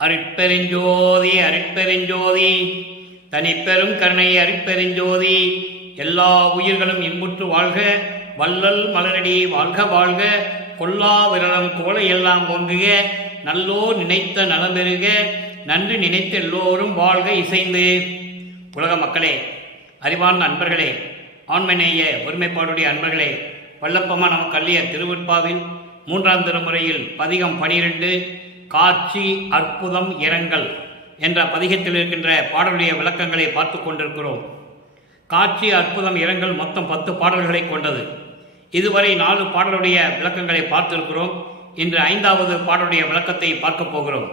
அருட்பெருஞ்சோதி அருட்பெருஞ்சோதி தனிப்பெரும் கருணை அருட்பெருஞ்சோதி. எல்லா உயிர்களும் இன்புற்று வாழ்க, வள்ளல் மலரடி வாழ்க வாழ்க, கொல்லா விரலம் கோலை எல்லாம் ஓங்குக, நல்லோர் நினைத்த நலம்பெறுக, நன்று நினைத்த எல்லோரும் வாழ்க இசைந்து. உலக மக்களே, அறிவார்ந்த அன்பர்களே, ஆண்மநேய ஒருமைப்பாடுடைய அன்பர்களே, வல்லப்பமா நமக்கு அள்ளிய திருவிற்பாவின் 3ஆம் திருமுறையில் பதிகம் 12 காட்சி அற்புதம் இரங்கல் என்ற பதிகத்தில் இருக்கின்ற பாடலுடைய விளக்கங்களை பார்த்து கொண்டிருக்கிறோம். காட்சி அற்புதம் இரங்கல் மொத்தம் 10 பாடல்களை கொண்டது. இதுவரை 4 பாடலுடைய விளக்கங்களை பார்த்திருக்கிறோம். இன்று 5வது பாடலுடைய விளக்கத்தை பார்க்க போகிறோம்.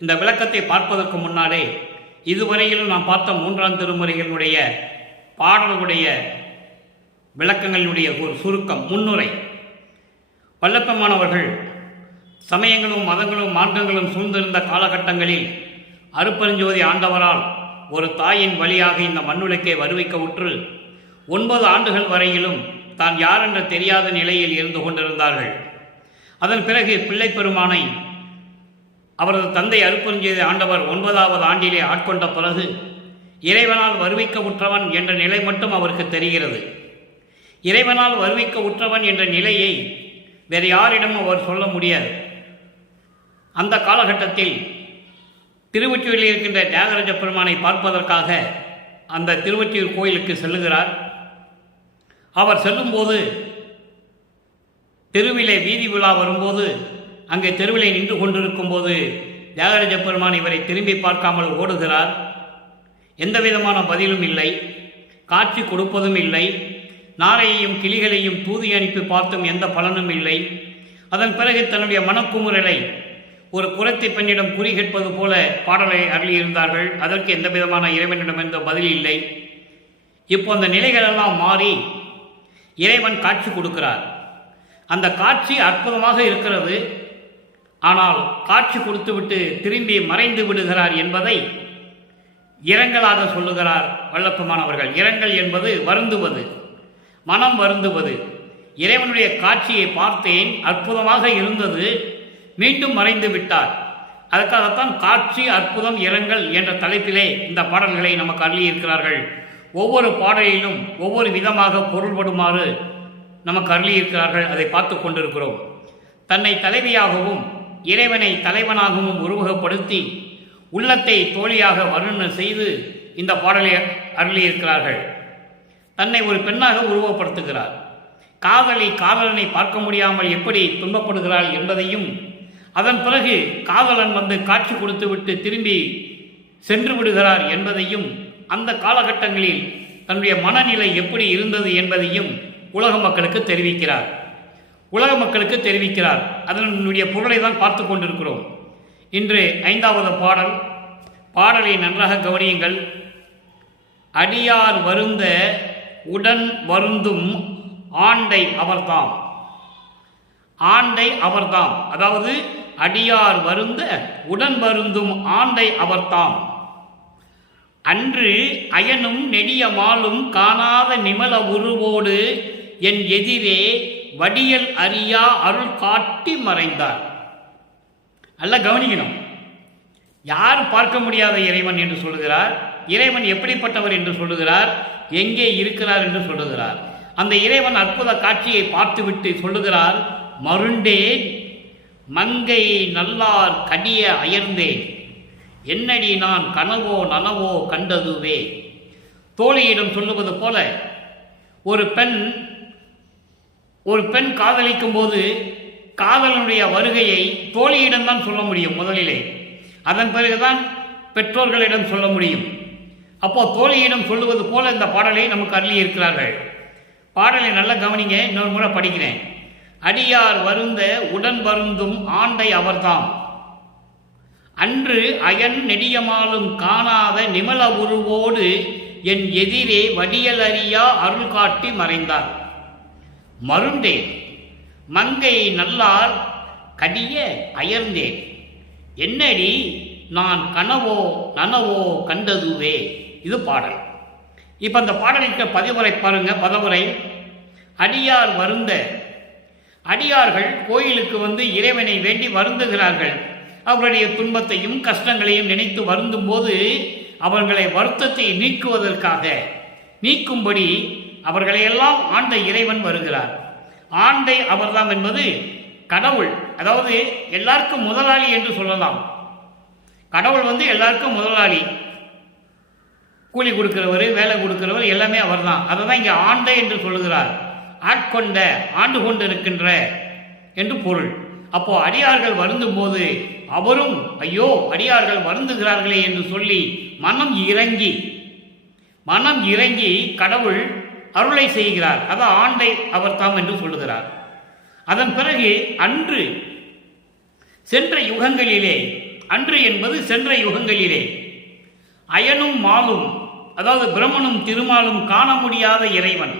இந்த விளக்கத்தை பார்ப்பதற்கு முன்னாலே இதுவரையிலும் நாம் பார்த்த 3ஆம் திருமுறைகளுடைய பாடல்களுடைய விளக்கங்களினுடைய ஒரு சுருக்கம் முன்னுரை. வல்லப்பமானவர்கள் சமயங்களும் மதங்களும் மார்க்கங்களும் சூழ்ந்திருந்த காலகட்டங்களில் அருட்பெருஞ்சோதி ஆண்டவரால் ஒரு தாயின் வழியாக இந்த மண்ணுலக்கே வருவிக்க உற்று 9 ஆண்டுகள் வரையிலும் தான் யார் என்ற தெரியாத நிலையில் இருந்து கொண்டிருந்தார்கள். அதன் பிறகு பிள்ளை பெருமானை அவரது தந்தை அருட்பெருஞ்சோதி ஆண்டவர் 9வது ஆண்டிலே ஆட்கொண்ட பிறகு இறைவனால் வருவிக்க உற்றவன் என்ற நிலை மட்டும் அவருக்கு தெரிகிறது. இறைவனால் வருவிக்க உற்றவன் என்ற நிலையை வேறு யாரிடமும் அவர் சொல்ல முடியாது. அந்த காலகட்டத்தில் திருவொற்றியூரில் இருக்கின்ற தியாகராஜ பெருமானை பார்ப்பதற்காக அந்த திருவொற்றியூர் கோயிலுக்கு செல்லுகிறார். அவர் செல்லும்போது தெருவிலே வீதி விழா வரும்போது அங்கே தெருவிலே நின்று கொண்டிருக்கும் போது தியாகராஜ பெருமான் இவரை திரும்பி பார்க்காமல் ஓடுகிறார். எந்த விதமான பதிலும் இல்லை, காட்சி கொடுப்பதும் இல்லை, நாரையையும் கிளிகளையும் தூதி அனுப்பி பார்த்தும் எந்த பலனும் இல்லை. அதன் பிறகு தன்னுடைய மனக்குமுறலை ஒரு குரத்தை பெண்ணிடம் குறி கேட்பது போல பாடலை அருளியிருந்தார்கள். அதற்கு எந்த விதமான இறைவனிடம் எந்த பதில் இல்லை. இப்போ அந்த நிலைகளெல்லாம் மாறி இறைவன் காட்சி கொடுக்கிறார். அந்த காட்சி அற்புதமாக இருக்கிறது. ஆனால் காட்சி கொடுத்துவிட்டு திரும்பி மறைந்து விடுகிறார் என்பதை இரங்கலாக சொல்லுகிறார் வல்லப்பமானவர்கள். இரங்கல் என்பது வருந்துவது, மனம் வருந்துவது. இறைவனுடைய காட்சியை பார்த்தேன், அற்புதமாக இருந்தது, மீண்டும் மறைந்து விட்டார். அதற்காகத்தான் காட்சி அற்புதம் இரங்கல் என்ற தலைப்பிலே இந்த பாடல்களை நமக்கு அருளியிருக்கிறார்கள். ஒவ்வொரு பாடலிலும் ஒவ்வொரு விதமாக பொருள்படுமாறு நமக்கு அருளியிருக்கிறார்கள். அதை பார்த்து கொண்டிருக்கிறோம். தன்னை தலைவியாகவும் இறைவனை தலைவனாகவும் உருவகப்படுத்தி உள்ளத்தை தோழியாக வர்ணனை செய்து இந்த பாடலை அருளியிருக்கிறார்கள். தன்னை ஒரு பெண்ணாக உருவப்படுத்துகிறார். காதலி காதலனை பார்க்க முடியாமல் எப்படி துன்பப்படுகிறாள் என்பதையும், அதன் பிறகு காதலன் வந்து காட்சி கொடுத்துவிட்டு திரும்பி சென்று விடுகிறார் என்பதையும், அந்த காலகட்டங்களில் தன்னுடைய மனநிலை எப்படி இருந்தது என்பதையும் உலக மக்களுக்கு தெரிவிக்கிறார். அதனுடைய பொருளை தான் பார்த்து கொண்டிருக்கிறோம். இன்று 5வது பாடலை நன்றாக கவனியுங்கள். அடியார் வருந்த உடன் வருந்தும் ஆண்டை அவர்தாம். ஆண்டை அவர்தாம், அதாவது அடியார் வருந்த உடன் வருந்தும் ஆண்டை அவர்தாம். அன்று அயனும் நெடிய மாலும் காணாத நிமல உருவோடு என் எதிரே வடியல் அறியா அருள் காட்டி மறைந்தார். நல்ல கவனிக்கணும். யார் பார்க்க முடியாத இறைவன் என்று சொல்லுகிறார்? இறைவன் எப்படிப்பட்டவர் என்று சொல்லுகிறார்? எங்கே இருக்கிறார் என்று சொல்லுகிறார்? அந்த இறைவன் அற்புத காட்சியை பார்த்துவிட்டு சொல்லுகிறார், மருண்டேன் மங்கை நல்லார் கடிய அயர்ந்தேன், என்னடி நான் கனவோ நனவோ கண்டதுவே. தோழியிடம் சொல்லுவது போல ஒரு பெண் காதலிக்கும் போது காதலனுடைய வருகையை தோழியிடம்தான் சொல்ல முடியும் முதலிலே. அதன் பிறகுதான் பெற்றோர்களிடம் சொல்ல முடியும். அப்போ தோழியிடம் சொல்லுவது போல இந்த பாடலை நமக்கு அருளியிருக்கிறார்கள். பாடலை நல்ல கவனிங்க, இன்னொரு முறை படிக்கிறேன். அடியார் வருந்த உடன் வருந்தும் ஆண்டை அவர்தாம். அன்று அயன் நெடியமாலும் காணாத நிமல உருவோடு என் எதிரே வடியல் அறியா அருள் காட்டி மறைந்தார். மருண்டேன் மங்கை நல்லார் கடிய அயர்ந்தேன், என்னடி நான் கனவோ நனவோ கண்டதுவே. இது பாடல். இப்போ அந்த பாடலுக்கு பதிவுரை பாருங்க. பதவுரை. அடியார் வருந்த, அடியார்கள் கோயிலுக்கு வந்து இறைவனை வேண்டி வருந்துகிறார்கள். அவர்களுடைய துன்பத்தையும் கஷ்டங்களையும் நினைத்து வருந்தும் போது அவர்களை வருத்தத்தை நீக்கும்படி அவர்களையெல்லாம் ஆண்ட இறைவன் வருகிறார். ஆண்டை அவர்தாம் என்பது கடவுள், அதாவது எல்லாருக்கும் முதலாளி என்று சொல்லலாம். கடவுள் எல்லாருக்கும் முதலாளி, கூலி கொடுக்கிறவர், வேலை கொடுக்கிறவர், எல்லாமே அவர் தான். அதை தான் இங்கே ஆண்டை என்று சொல்லுகிறார். ஆட்கொண்ட, ஆண்டு கொண்டு இருக்கின்ற என்று பொருள். அப்போ அடியார்கள் வருந்தும் போது அவரும் ஐயோ அடியார்கள் வருந்துகிறார்களே என்று சொல்லி மனம் இறங்கி கடவுள் அருளை செய்கிறார். அதான் ஆண்டை அவர் தாம் என்று சொல்லுகிறார். அதன் பிறகு அன்று என்பது சென்ற யுகங்களிலே அயனும் மாலும், அதாவது பிரம்மனும் திருமாலும் காண முடியாத இறைவன்.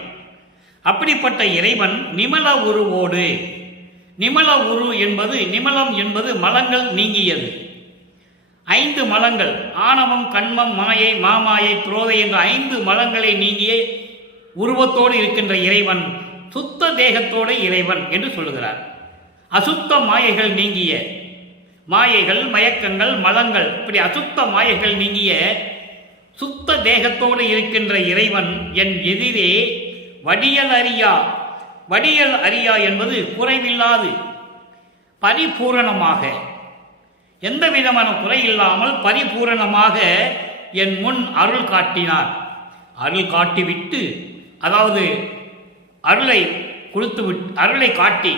அப்படிப்பட்ட இறைவன் நிமல உருவோடு, நிமலம் என்பது மலங்கள் நீங்கியது. 5 மலங்கள், ஆணவம், கண்மம், மாயை, மாமாயை, துரோதை என்ற 5 மலங்களை நீங்கிய உருவத்தோடு இருக்கின்ற இறைவன் சுத்த தேகத்தோடு இறைவன் என்று சொல்லுகிறார். அசுத்த மாயைகள் நீங்கிய, மாயைகள், மயக்கங்கள், மலங்கள், இப்படி அசுத்த மாயைகள் நீங்கிய சுத்த தேகத்தோடு இருக்கின்ற இறைவன் என் எதிரே வடியல் அறியா என்பது குறைவில்லாது பரிபூரணமாக, எந்த விதமான குறை இல்லாமல் பரிபூரணமாக என் முன் அருள் காட்டினார். அருள் காட்டிவிட்டு, அதாவது அருளை காட்டி,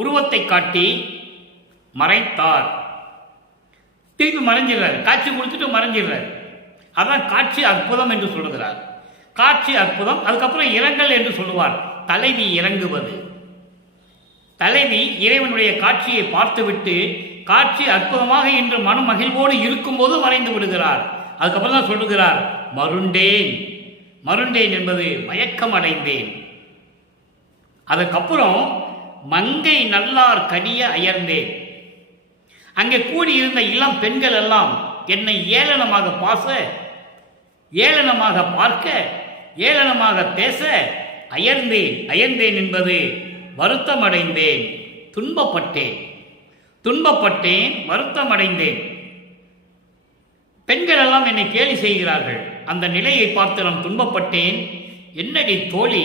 உருவத்தை காட்டி மறைத்தார். திருப்பி மறைஞ்சிடுறார், காட்சி கொடுத்துட்டு மறைஞ்சிடுறார். அதான் காட்சி அற்புதம் என்று சொல்லுகிறார். காட்சி அற்புதம். அதுக்கப்புறம் இரங்கல் என்று சொல்லுவார். தலைவி இறங்குவது. தலைவி இறைவனுடைய காட்சியை பார்த்துவிட்டு காட்சி அற்புதமாக இன்று மனம் மகிழ்வோடு இருக்கும்போது மறைந்து விடுகிறார். அதுக்கப்புறம் தான் சொல்லுகிறார் மருண்டேன் என்பது மயக்கம் அடைந்தேன். அதுக்கப்புறம் மங்கை நல்லார் கடிய அயர்ந்தேன். அங்கே கூடியிருந்த இளம் பெண்கள் எல்லாம் என்னை ஏளனமாக பார்க்க, ஏளனமாக பேச அயர்ந்தேன் என்பது வருத்தமடைந்தேன், துன்பப்பட்டேன், வருத்தமடைந்தேன். பெண்கள் எல்லாம் என்னை கேலி செய்கிறார்கள். அந்த நிலையை பார்த்து நான் துன்பப்பட்டேன். என்னடி தோழி,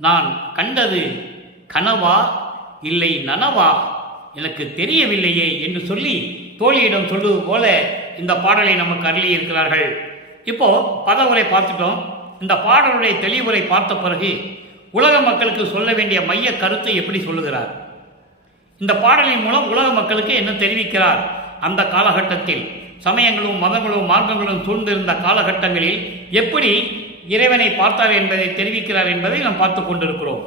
நான் கண்டது கனவா இல்லை நனவா, எனக்கு தெரியவில்லையே என்று சொல்லி தோழியிடம் சொல்லுவது போல இந்த பாடலை நமக்கு அருளி இருக்கிறார்கள். இப்போ பதவுரை பார்த்துட்டோம். இந்த பாடலுடைய தெளிவுரை பார்த்த பிறகு உலக மக்களுக்கு சொல்ல வேண்டிய மைய கருத்தை எப்படி சொல்லுகிறார், இந்த பாடலின் மூலம் உலக மக்களுக்கு என்ன தெரிவிக்கிறார், அந்த காலகட்டத்தில் சமயங்களும் மதங்களும் மார்க்கங்களும் சூழ்ந்திருந்த காலகட்டங்களில் எப்படி இறைவனை பார்த்தார் என்பதை தெரிவிக்கிறார் என்பதை நாம் பார்த்து கொண்டிருக்கிறோம்.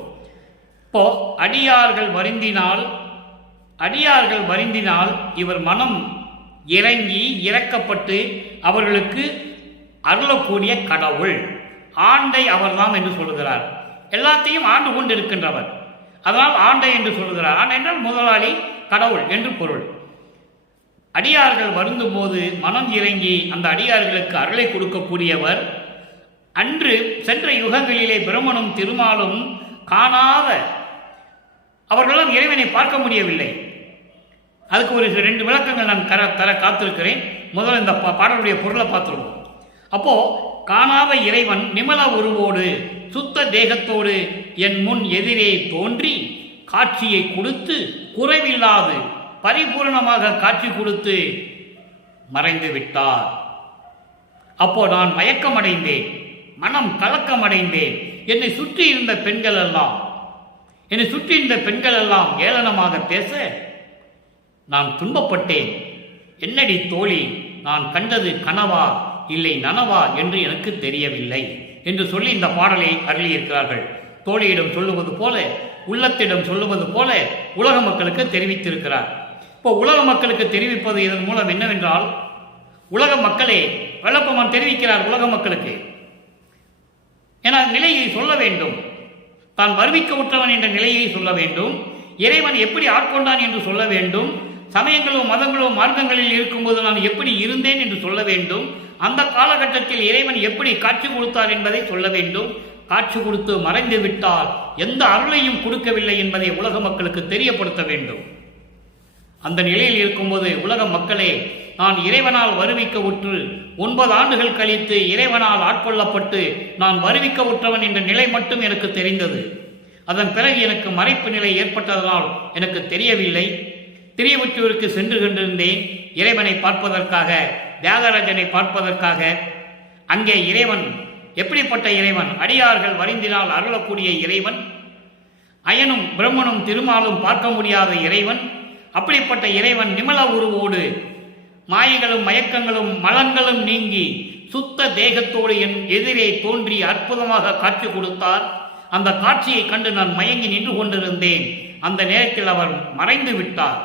இப்போ அடியார்கள் வருந்தினால் இவர் மனம் இறங்கி இறக்கப்பட்டு அவர்களுக்கு அருளக்கூடிய கடவுள் ஆண்டை அவர்தாம் என்று சொல்லுகிறார். எல்லாத்தையும் ஆண்டு கொண்டு இருக்கின்றவர், அதனால் ஆண்டை என்று சொல்லுகிறார். ஆண்டை என்றால் முதலாளி, கடவுள் என்று பொருள். அடியார்கள் வருந்தும் போது மனம் இறங்கி அந்த அடியார்களுக்கு அருளை கொடுக்கக்கூடியவர். அன்று சென்ற யுகங்களிலே பிரம்மனும் திருமாலும் காணாத, அவர்களும் இறைவனை பார்க்க முடியவில்லை. அதுக்கு ஒரு 2 விளக்கங்கள் நான் தர காத்திருக்கிறேன். முதல்ல இந்த பாடலுடைய பொருளை பார்த்துருவோம். அப்போ காணாத இறைவன் நிமல உருவோடு சுத்த தேகத்தோடு என் முன் எதிரே தோன்றி காட்சியை கொடுத்து குறைவில்லாது பரிபூர்ணமாக காட்சி கொடுத்து மறைந்து விட்டார். அப்போ நான் மயக்கமடைந்தேன், மனம் கலக்கமடைந்தேன். என்னை சுற்றி இருந்த பெண்கள் எல்லாம் ஏளனமாக பேச நான் துன்பப்பட்டேன். என்னடி தோழி, நான் கண்டது கனவா இல்லை நனவா என்று எனக்கு தெரியவில்லை என்று சொல்லி இந்த பாடலை அருளியிருக்கிறார்கள். தோழியிடம் சொல்லுவது போல, உள்ளத்திடம் சொல்லுவது போல உலக மக்களுக்கு தெரிவித்திருக்கிறார். இப்போ உலக மக்களுக்கு தெரிவிப்பது இதன் மூலம் என்னவென்றால், உலக மக்களே, வெள்ளப்பமான் தெரிவிக்கிறார் உலக மக்களுக்கு. என நிலையை சொல்ல வேண்டும், தான் வருவிக்க உற்றவன் என்ற நிலையை சொல்ல வேண்டும், இறைவன் எப்படி ஆட்கொண்டான் என்று சொல்ல வேண்டும், சமயங்களும் மதங்களும் மார்க்கங்களில் இருக்கும்போது நான் எப்படி இருந்தேன் என்று சொல்ல வேண்டும், அந்த காலகட்டத்தில் இறைவன் எப்படி காட்சி கொடுத்தார் என்பதை சொல்ல வேண்டும். காட்சி கொடுத்து மறைந்து விட்டால் எந்த அருளையும் கொடுக்கவில்லை என்பதை உலக மக்களுக்கு தெரியப்படுத்த வேண்டும். அந்த நிலையில் இருக்கும்போது உலக மக்களே, நான் இறைவனால் வருவிக்க உற்று 9 ஆண்டுகள் கழித்து இறைவனால் ஆட்கொள்ளப்பட்டு நான் வருவிக்க உற்றவன் என்ற நிலை மட்டும் எனக்கு தெரிந்தது. அதன் பிறகு எனக்கு மறைப்பு நிலை ஏற்பட்டதனால் எனக்கு தெரியவில்லை. திரியவுற்றூருக்கு சென்று கொண்டிருந்தேன் இறைவனை பார்ப்பதற்காக, தியாகராஜனை பார்ப்பதற்காக. அங்கே இறைவன் எப்படிப்பட்ட இறைவன்? அடியார்கள் வருந்தினால் அருளக்கூடிய இறைவன், அயனும் பிரம்மனும் திருமாலும் பார்க்க முடியாத இறைவன். அப்படிப்பட்ட இறைவன் நிமல உருவோடு மாயைகளும் மயக்கங்களும் மலங்களும் நீங்கி சுத்த தேகத்தோடு என் எதிரே தோன்றி அற்புதமாக காட்சி கொடுத்தார். அந்த காட்சியை கண்டு நான் மயங்கி நின்று கொண்டிருந்தேன். அந்த நேரத்தில் அவர் மறைந்து விட்டார்.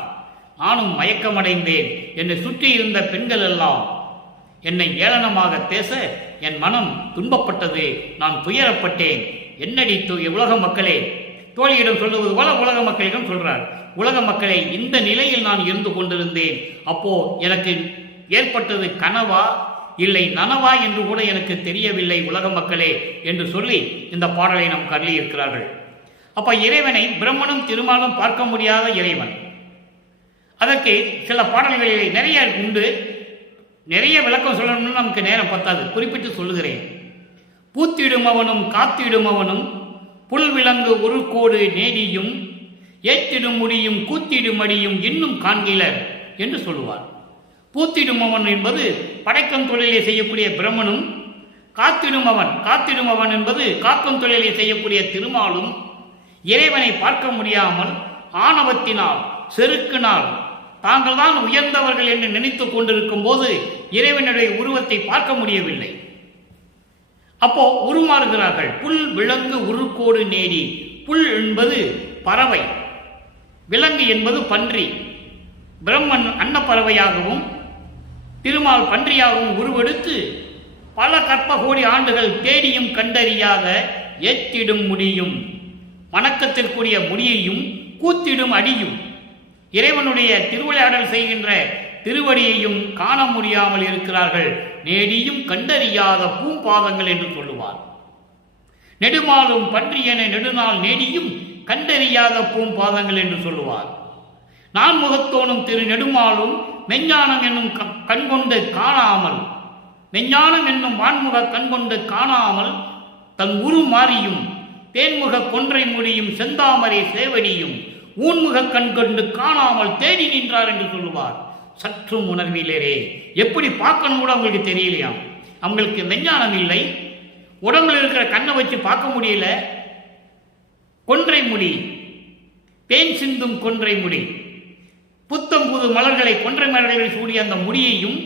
நானும் மயக்கமடைந்தேன். என்னை சுற்றி இருந்த பெண்கள் எல்லாம் என்னை ஏளனமாக பேச என் மனம் துன்பப்பட்டது. நான் துயரப்பட்டேன். என்னடி உலக மக்களே, தோழியிடம் சொல்லுவது போல உலக மக்களிடம் சொல்றார். உலக மக்களே, இந்த நிலையில் நான் இருந்து கொண்டிருந்தேன். அப்போ எனக்கு ஏற்பட்டது கனவா இல்லை நனவா என்று கூட எனக்கு தெரியவில்லை உலக மக்களே என்று சொல்லி இந்த பாடலை நாம் கருளி இருக்கிறார்கள். அப்ப இறைவனை பிரம்மனும் திருமாலும் பார்க்க முடியாத இறைவன். அதற்கு சில பாடல்களில் நிறைய உண்டு. நிறைய விளக்கம் சொல்லணும்னு நமக்கு நேரம் பத்தாது, குறிப்பிட்டு சொல்லுகிறேன். பூத்திடுமவனும் காத்திடுமவனும் புல்விலங்கு உருக்கோடு நேடியும் ஏற்றிடும் முடியும் கூத்திடும் அடியும் இன்னும் காண்கிலர் என்று சொல்லுவார். பூத்திடுமவன் என்பது படைக்கும் தொழிலை செய்யக்கூடிய பிரம்மனும், காத்திடுமவன் என்பது காக்கும் தொழிலை செய்யக்கூடிய திருமாலும் இறைவனை பார்க்க முடியாமல் ஆணவத்தினால் செருக்கினால் தாங்கள் தான் உயர்ந்தவர்கள் என்று நினைத்துக் கொண்டிருக்கும் போது இறைவனுடைய உருவத்தை பார்க்க முடியவில்லை. அப்போ உருமாறுகிறார்கள். புல் விலங்கு உருக்கோடு நேடி. புல் என்பது பறவை, விலங்கு என்பது பன்றி. பிரம்மன் அன்னப்பறவையாகவும் திருமால் பன்றியாகவும் உருவெடுத்து பல கற்ப கோடி ஆண்டுகள் தேடியும் கண்டறியாத ஏத்திடும் முடியும், வணக்கத்திற்குரிய முடியையும் கூத்திடும் அடியும், இறைவனுடைய திருவிளையாடல் செய்கின்ற திருவடியையும் காண முடியாமல் இருக்கிறார்கள். நேடியும் கண்டறியாத பூம்பாதங்கள் என்று சொல்லுவார். நெடுமாலும் பன்றி என நெடுநாள் நேடியும் கண்டறியாத பூம்பாதங்கள் என்று சொல்லுவார். நான் முகத்தோனும் திரு நெடுமாலும் மெஞ்ஞானம் என்னும் கண்கொண்டு காணாமல், மெஞ்ஞானம் என்னும் வான்முக கண்கொண்டு காணாமல் தன் உரு மாறியும் தேன்முக கொன்றை முடியும் செந்தாமரை சேவடியும் ஊன்முக கண்கொண்டு காணாமல் தேடி நின்றார் என்று சொல்லுவார். சற்றும் உணர்விலேயே எப்படி பார்க்கணும் கூட அவங்களுக்கு தெரியலையா. அவங்களுக்கு மெஞ்ஞானம் இல்லை. உடம்புல இருக்கிற கண்ணை வச்சு பார்க்க முடியல. கொன்றை முடி, தேன் சிந்தும் கொன்றை முடி, புத்தம் புது மலர்களை கொன்றை மலர்களை சூடிய அந்த முடியையும்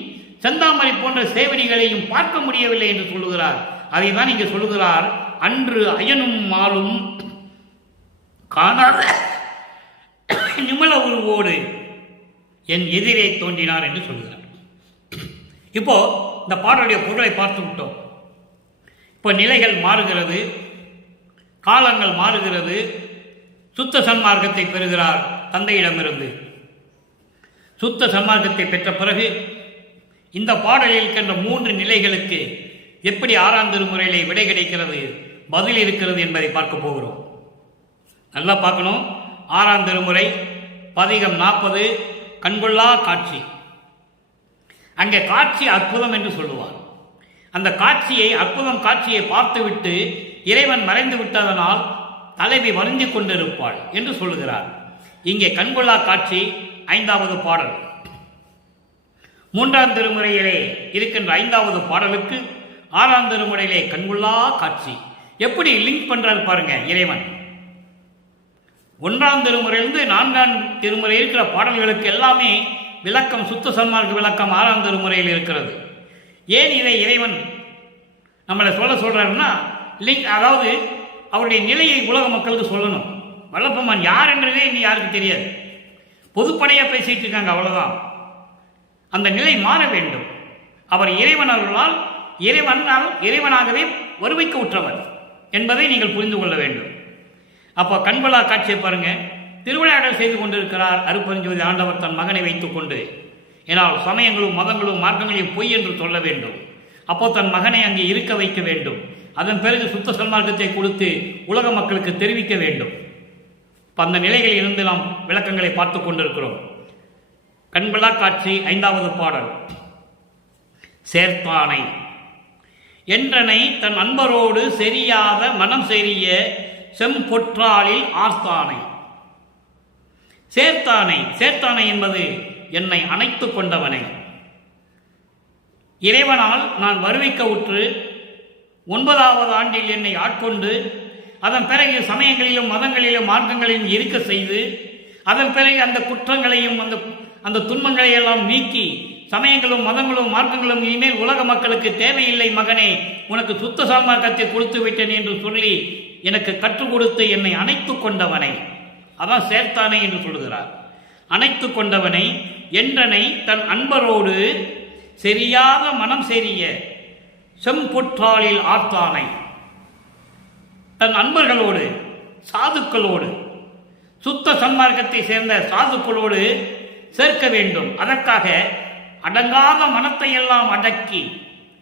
செந்தாமரை போன்ற சேவடிகளையும் பார்க்க முடியவில்லை என்று சொல்லுகிறார். அதை தான் இங்கே சொல்லுகிறார். அன்று அயனும் மாலும் காணாத நிமல உருவோடு என் எதிரே தோன்றினார் என்று சொல்கிறார். இப்போ இந்த பாடலுடைய பொருளை பார்த்து விட்டோம். இப்போ நிலைகள் மாறுகிறது, காலங்கள் மாறுகிறது. சுத்த சன்மார்க்கத்தை பெறுகிறார் தந்தையிடமிருந்து. சுத்த சன்மார்க்கத்தை பெற்ற பிறகு இந்த பாடலில் இருக்கின்ற 3 நிலைகளுக்கு எப்படி 6ஆம் திருமுறையிலே விடை கிடைக்கிறது, பதில் இருக்கிறது என்பதை பார்க்க போகிறோம். நல்லா பார்க்கணும். 6ஆம் திருமுறை பதிகம் 40 கண்கொள்ளா காட்சி. அங்கே காட்சி அற்புதம் என்று சொல்லுவார். அந்த காட்சியை, அற்புதம் காட்சியை பார்த்துவிட்டு இறைவன் மறைந்து விட்டதனால் தலைவி வருந்தி கொண்டிருப்பாள் என்று சொல்லுகிறார். இங்கே கண்கொள்ளா காட்சி 5வது பாடல். 3ஆம் திருமுறையிலே இருக்கின்ற 5வது பாடலுக்கு 6ஆம் திருமுறையிலே கண்கொள்ளா காட்சி எப்படி லிங்க் பண்றாரு பாருங்க இறைவன். 1ஆம் திருமுறையிலிருந்து 4ஆம் திருமுறை இருக்கிற பாடல்களுக்கு எல்லாமே விளக்கம், சுத்த சன்மார்க்க விளக்கம் 6ஆம் திருமுறையில் இருக்கிறது. ஏன் இதை இறைவன் நம்மளை சொல்றாருன்னா லிங்க், அதாவது அவருடைய நிலையை உலக மக்களுக்கு சொல்லணும். வல்லபெருமான் யார் என்றதே இனி யாருக்கு தெரியாது. பொதுப்படையா பேசிட்டு இருக்காங்க, அவ்வளவுதான். அந்த நிலை மாற வேண்டும். அவர் இறைவனால் இறைவனாகவே வருவிக்க உற்றவர் என்பதை நீங்கள் புரிந்து கொள்ள வேண்டும். அப்போ கண்கொள்ளா காட்சியை பாருங்க. திருவிளையாடல் செய்து கொண்டிருக்கிறார் அருட்பெருஞ்சோதி ஆண்டவர் தன் மகனை வைத்துக் கொண்டு. ஏனால் சமயங்களும் மதங்களும் மார்க்கங்களையும் பொய் என்று சொல்ல வேண்டும். அப்போ தன் மகனை அங்கே இருக்க வைக்க வேண்டும். அதன் பிறகு சுத்த சன்மார்க்கத்தை கொடுத்து உலக மக்களுக்கு தெரிவிக்க வேண்டும். அந்த நிலைகளில் இருந்து நாம் விளக்கங்களை பார்த்து கொண்டிருக்கிறோம். கண்விழா காட்சி 5வது பாடல். சேர்த்தானை என்றனை தன் அன்பரோடு செரியாத மனம் செரிய செம்பொற்றாளில் ஆர்த்தானை. சேர்த்தானை, சேர்த்தானை என்பது என்னை அணைத்து கொண்டவனை. இறைவனால் நான் வருவிக்க உற்று 9வது ஆண்டில் என்னை ஆட்கொண்டு அதன் பிறகு சமயங்களிலும் மதங்களிலும் மார்க்கங்களிலும் இருக்க செய்து அதன் பிறகு அந்த குற்றங்களையும் அந்த துன்பங்களை எல்லாம் நீக்கி சமயங்களும் மதங்களும் மார்க்கங்களும் இனிமேல் உலக மக்களுக்கு தேவையில்லை மகனே, உனக்கு சுத்த சன்மார்க்கத்தை கொடுத்து விட்டேன் என்று சொல்லி எனக்கு கற்றுக் கொடுத்து என்னை அணைத்து கொண்டவனை, அதான் சேர்த்தானே என்று சொல்கிறார். அணைத்து கொண்டவனை என்றனை தன் அன்பரோடு செரியாத மனம் செரிய செம்பொற்றாளில் ஆர்த்தானை. தன் அன்பர்களோடு, சாதுக்களோடு, சுத்த சன்மார்க்கத்தை சேர்ந்த சாதுக்களோடு சேர்க்க வேண்டும். அதற்காக அடங்காத மனத்தை எல்லாம் அடக்கி,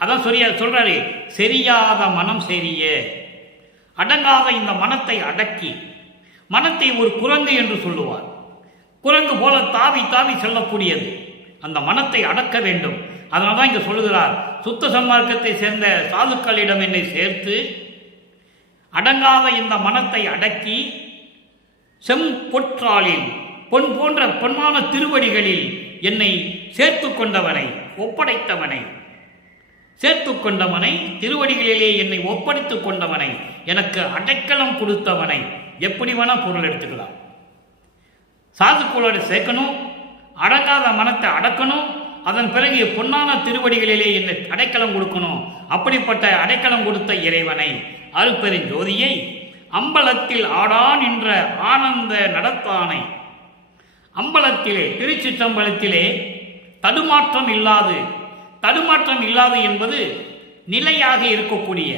அதான் சொல்றாரு, செரியாத மனம் செரிய, அடங்காத இந்த மனத்தை அடக்கி, மனத்தை ஒரு குரங்கு என்று சொல்லுவார். குரங்கு போல தாவி தாவி செல்லக்கூடியது. அந்த மனத்தை அடக்க வேண்டும். அதனால்தான் இங்கு சொல்லுகிறார், சுத்த சன்மார்க்கத்தை சேர்ந்த சாதுக்களிடம் என்னை சேர்த்து அடங்காத இந்த மனத்தை அடக்கி செம்பொற்றாளில் பொன் போன்ற பொன்னான திருவடிகளில் என்னை சேர்த்து கொண்டவனை, ஒப்படைத்தவனை, சேர்த்து கொண்டவனை, திருவடிகளிலே என்னை ஒப்படைத்துக் கொண்டவனை, எனக்கு அடைக்கலம் கொடுத்தவனை. எப்படி வேணா பொருள் எடுத்துக்கலாம். சாதுக்களோடு சேர்க்கணும், அடங்காத மனத்தை அடக்கணும், அதன் பிறகு பொன்னான திருவடிகளிலே என்னை அடைக்கலம் கொடுக்கணும். அப்படிப்பட்ட அடைக்கலம் கொடுத்த இறைவனை, அருட்பெருஞ்சோதியை, அம்பலத்தில் ஆடா நின்ற ஆனந்த நடத்தானை. அம்பலத்திலே, திருச்சிற்றம்பலத்திலே தடுமாற்றம் இல்லாது என்பது நிலையாக இருக்கக்கூடிய,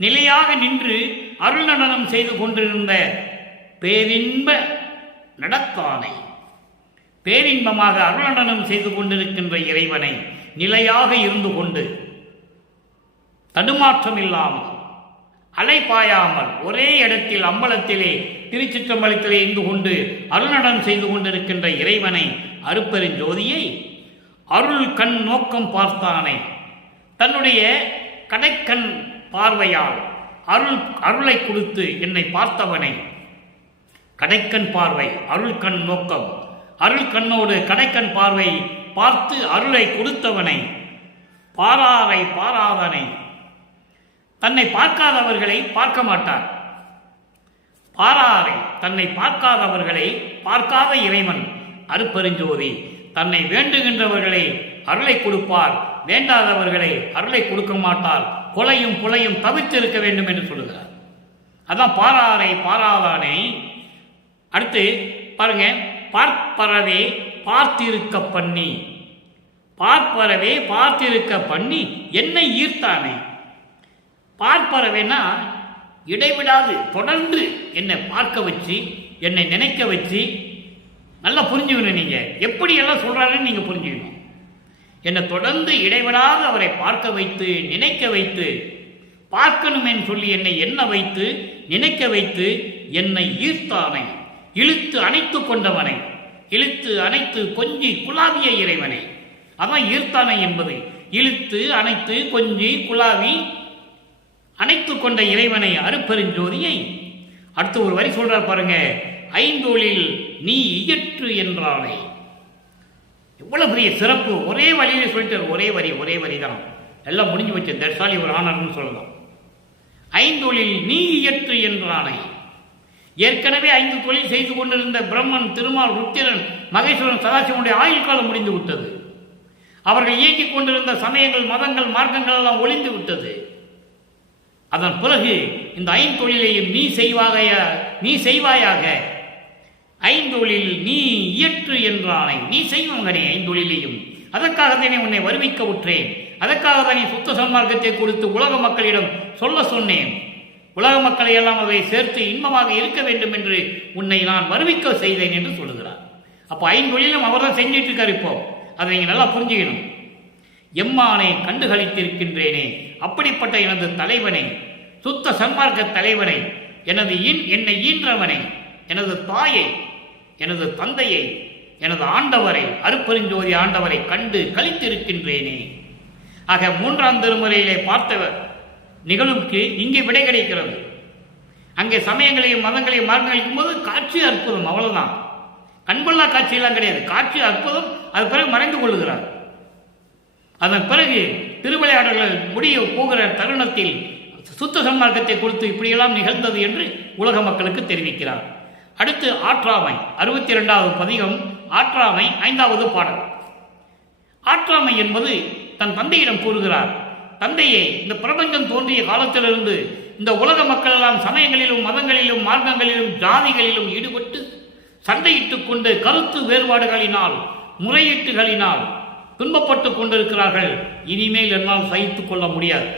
நிலையாக நின்று அருள் நடனம் செய்து கொண்டிருந்த பேரின்ப நடத்தானை, பேரின்பமாக அருள் நடனம் செய்து கொண்டிருக்கின்ற இறைவனை, நிலையாக இருந்து கொண்டு தடுமாற்றம் இல்லாமல் அலைபாயாமல் ஒரே இடத்தில் அம்பலத்திலே திருச்சிற்றம்பலத்திலே இருந்து கொண்டு அருள்நடனம் செய்து கொண்டிருக்கின்ற இறைவனை, அருட்பெருஞ்சோதியை, அருள் கண் நோக்கம் பார்த்தானை. தன்னுடைய கடைக்கண் பார்வையால் அருளை கொடுத்து என்னை பார்த்தவனை, கடைக்கண் பார்வை, அருள் கண் நோக்கம், அருள் கண்ணோடு கடைக்கண் பார்வை பார்த்து அருளை கொடுத்தவனை, பாராரை பாராதனை. தன்னை பார்க்காதவர்களை பார்க்க மாட்டார். பாராரை, தன்னை பார்க்காதவர்களை பார்க்காத இறைவன் அருட்பெருஞ்சோதி. தன்னை வேண்டுகின்றவர்களை அருளை கொடுப்பார், வேண்டாதவர்களை அருளை கொடுக்க மாட்டார். கொலையும் புலையும் தவிர்த்திருக்க வேண்டும் என்று சொல்லுகிறார். அதான் பாராரை பாராதானை. அடுத்து பாருங்க, பார்ப்பறவே பார்த்திருக்க பண்ணி, பார்ப்பறவே பார்த்திருக்க பண்ணி என்னை ஈர்த்தானே. பார்ப்பறவேனா இடைவிடாது தொடர்ந்து என்னை பார்க்க வச்சு, என்னை நினைக்க வச்சு, நல்லா புரிஞ்சுக்கணும். நீங்கள் எப்படியெல்லாம் சொல்கிறாருன்னு நீங்கள் புரிஞ்சுக்கணும். என்னை தொடர்ந்து இடைவிடாது அவரை பார்க்க வைத்து, நினைக்க வைத்து, பார்க்கணுமென்னு சொல்லி என்னை எண்ண வைத்து, நினைக்க வைத்து, என்னை ஈர்த்தானை, இழுத்து அணைத்து கொண்டவனை, இழுத்து அணைத்து கொஞ்சி குலாவிய இறைவனை. அதான் ஈர்த்தானை என்பது. இழுத்து அணைத்து கொஞ்சி குலாவி அணைத்து கொண்ட இறைவனை, அருட்பெருஞ்சோதியை. அடுத்து ஒரு வரி சொல்றார் பாருங்க, ஐந்தொழில் நீ இயற்று என்றானே. எவ்வளவு பெரிய சிறப்பு! ஒரே வழியில சொல்லிட்டு, ஒரே வரி தான், எல்லாம் முடிஞ்சு வச்சு. தர்சாலி ஒரு ஆனர்னு சொல்லலாம். ஐந்தொழில் நீ இயற்று என்றானே. ஏற்கனவே 5 தொழில் செய்து கொண்டிருந்த பிரம்மன், திருமால், ருத்திரன், மகேஸ்வரன், சதாசிவனுடைய ஆயுள் காலம் முடிந்து விட்டது. அவர்கள் இயக்கிக் கொண்டிருந்த சமயங்கள், மதங்கள், மார்க்கங்கள் எல்லாம் ஒளிந்து விட்டது. அதன் பிறகு இந்த 5 தொழிலையும் நீ செய்வாயாக. 5 தொழில் நீ இயற்று என்றானை. நீ செய்வங்கனே 5 தொழிலையும். அதற்காக தானே உன்னை வருவிக்க உற்றேன். அதற்காக தானே சுத்த சன்மார்க்கத்தை கொடுத்து உலக மக்களிடம் சொல்ல சொன்னேன். உலக மக்களை எல்லாம் அதை சேர்த்து இன்பமாக இருக்க வேண்டும் என்று உன்னை நான் வருவிக்க செய்தேன் என்று சொல்லுகிறார். அப்போ 5 தொழிலும் அவர் தான் செஞ்சிட்டு இருக்கார். இப்போ அதை நீங்கள் நல்லா புரிஞ்சுக்கணும். எம்மானை கண்டுகளித்திருக்கின்றேனே, அப்படிப்பட்ட எனது தலைவனை, சுத்த சன்மார்க்க தலைவனை, என்னை ஈன்றவனை, எனது தாயை, எனது தந்தையை, எனது ஆண்டவரை, அருட்பெருஞ்சோதி ஆண்டவரை கண்டு களித்திருக்கின்றேனே. ஆக 3ஆம் திருமுறையிலே பார்த்த நிகழ்வுக்கு இங்கே விடை கிடைக்கிறது. அங்கே சமயங்களையும் மதங்களையும் மார்க்கங்களிக்கும் போது காட்சி அற்புதம், அவ்வளவுதான். கண்கொள்ளா காட்சியெல்லாம் கிடையாது, காட்சி அற்புதம். அது பிறகு மறைந்து கொள்ளுகிறார். அதன் பிறகு திருவிளையாடல்கள் முடிய போகிற தருணத்தில் சுத்த சன்மார்க்கத்தை கொடுத்து இப்படியெல்லாம் நிகழ்ந்தது என்று உலக மக்களுக்கு தெரிவிக்கிறார். அடுத்து ஆற்றாமை 62வது பதிகம். ஆற்றாமை 5வது பாடல். ஆற்றாமை என்பது தன் தந்தையிடம் கூறுகிறார், தந்தையே, இந்த பிரபஞ்சம் தோன்றிய காலத்திலிருந்து இந்த உலக மக்கள் எல்லாம் சமயங்களிலும் மதங்களிலும் மார்க்கங்களிலும் ஜாதிகளிலும் ஈடுபட்டு சண்டையிட்டுக் கொண்டு கருத்து வேறுபாடுகளினால் முறையீட்டுகளினால் துன்பப்பட்டுக் கொண்டிருக்கிறார்கள். இனிமேல் என்னால் சகித்துக் கொள்ள முடியாது,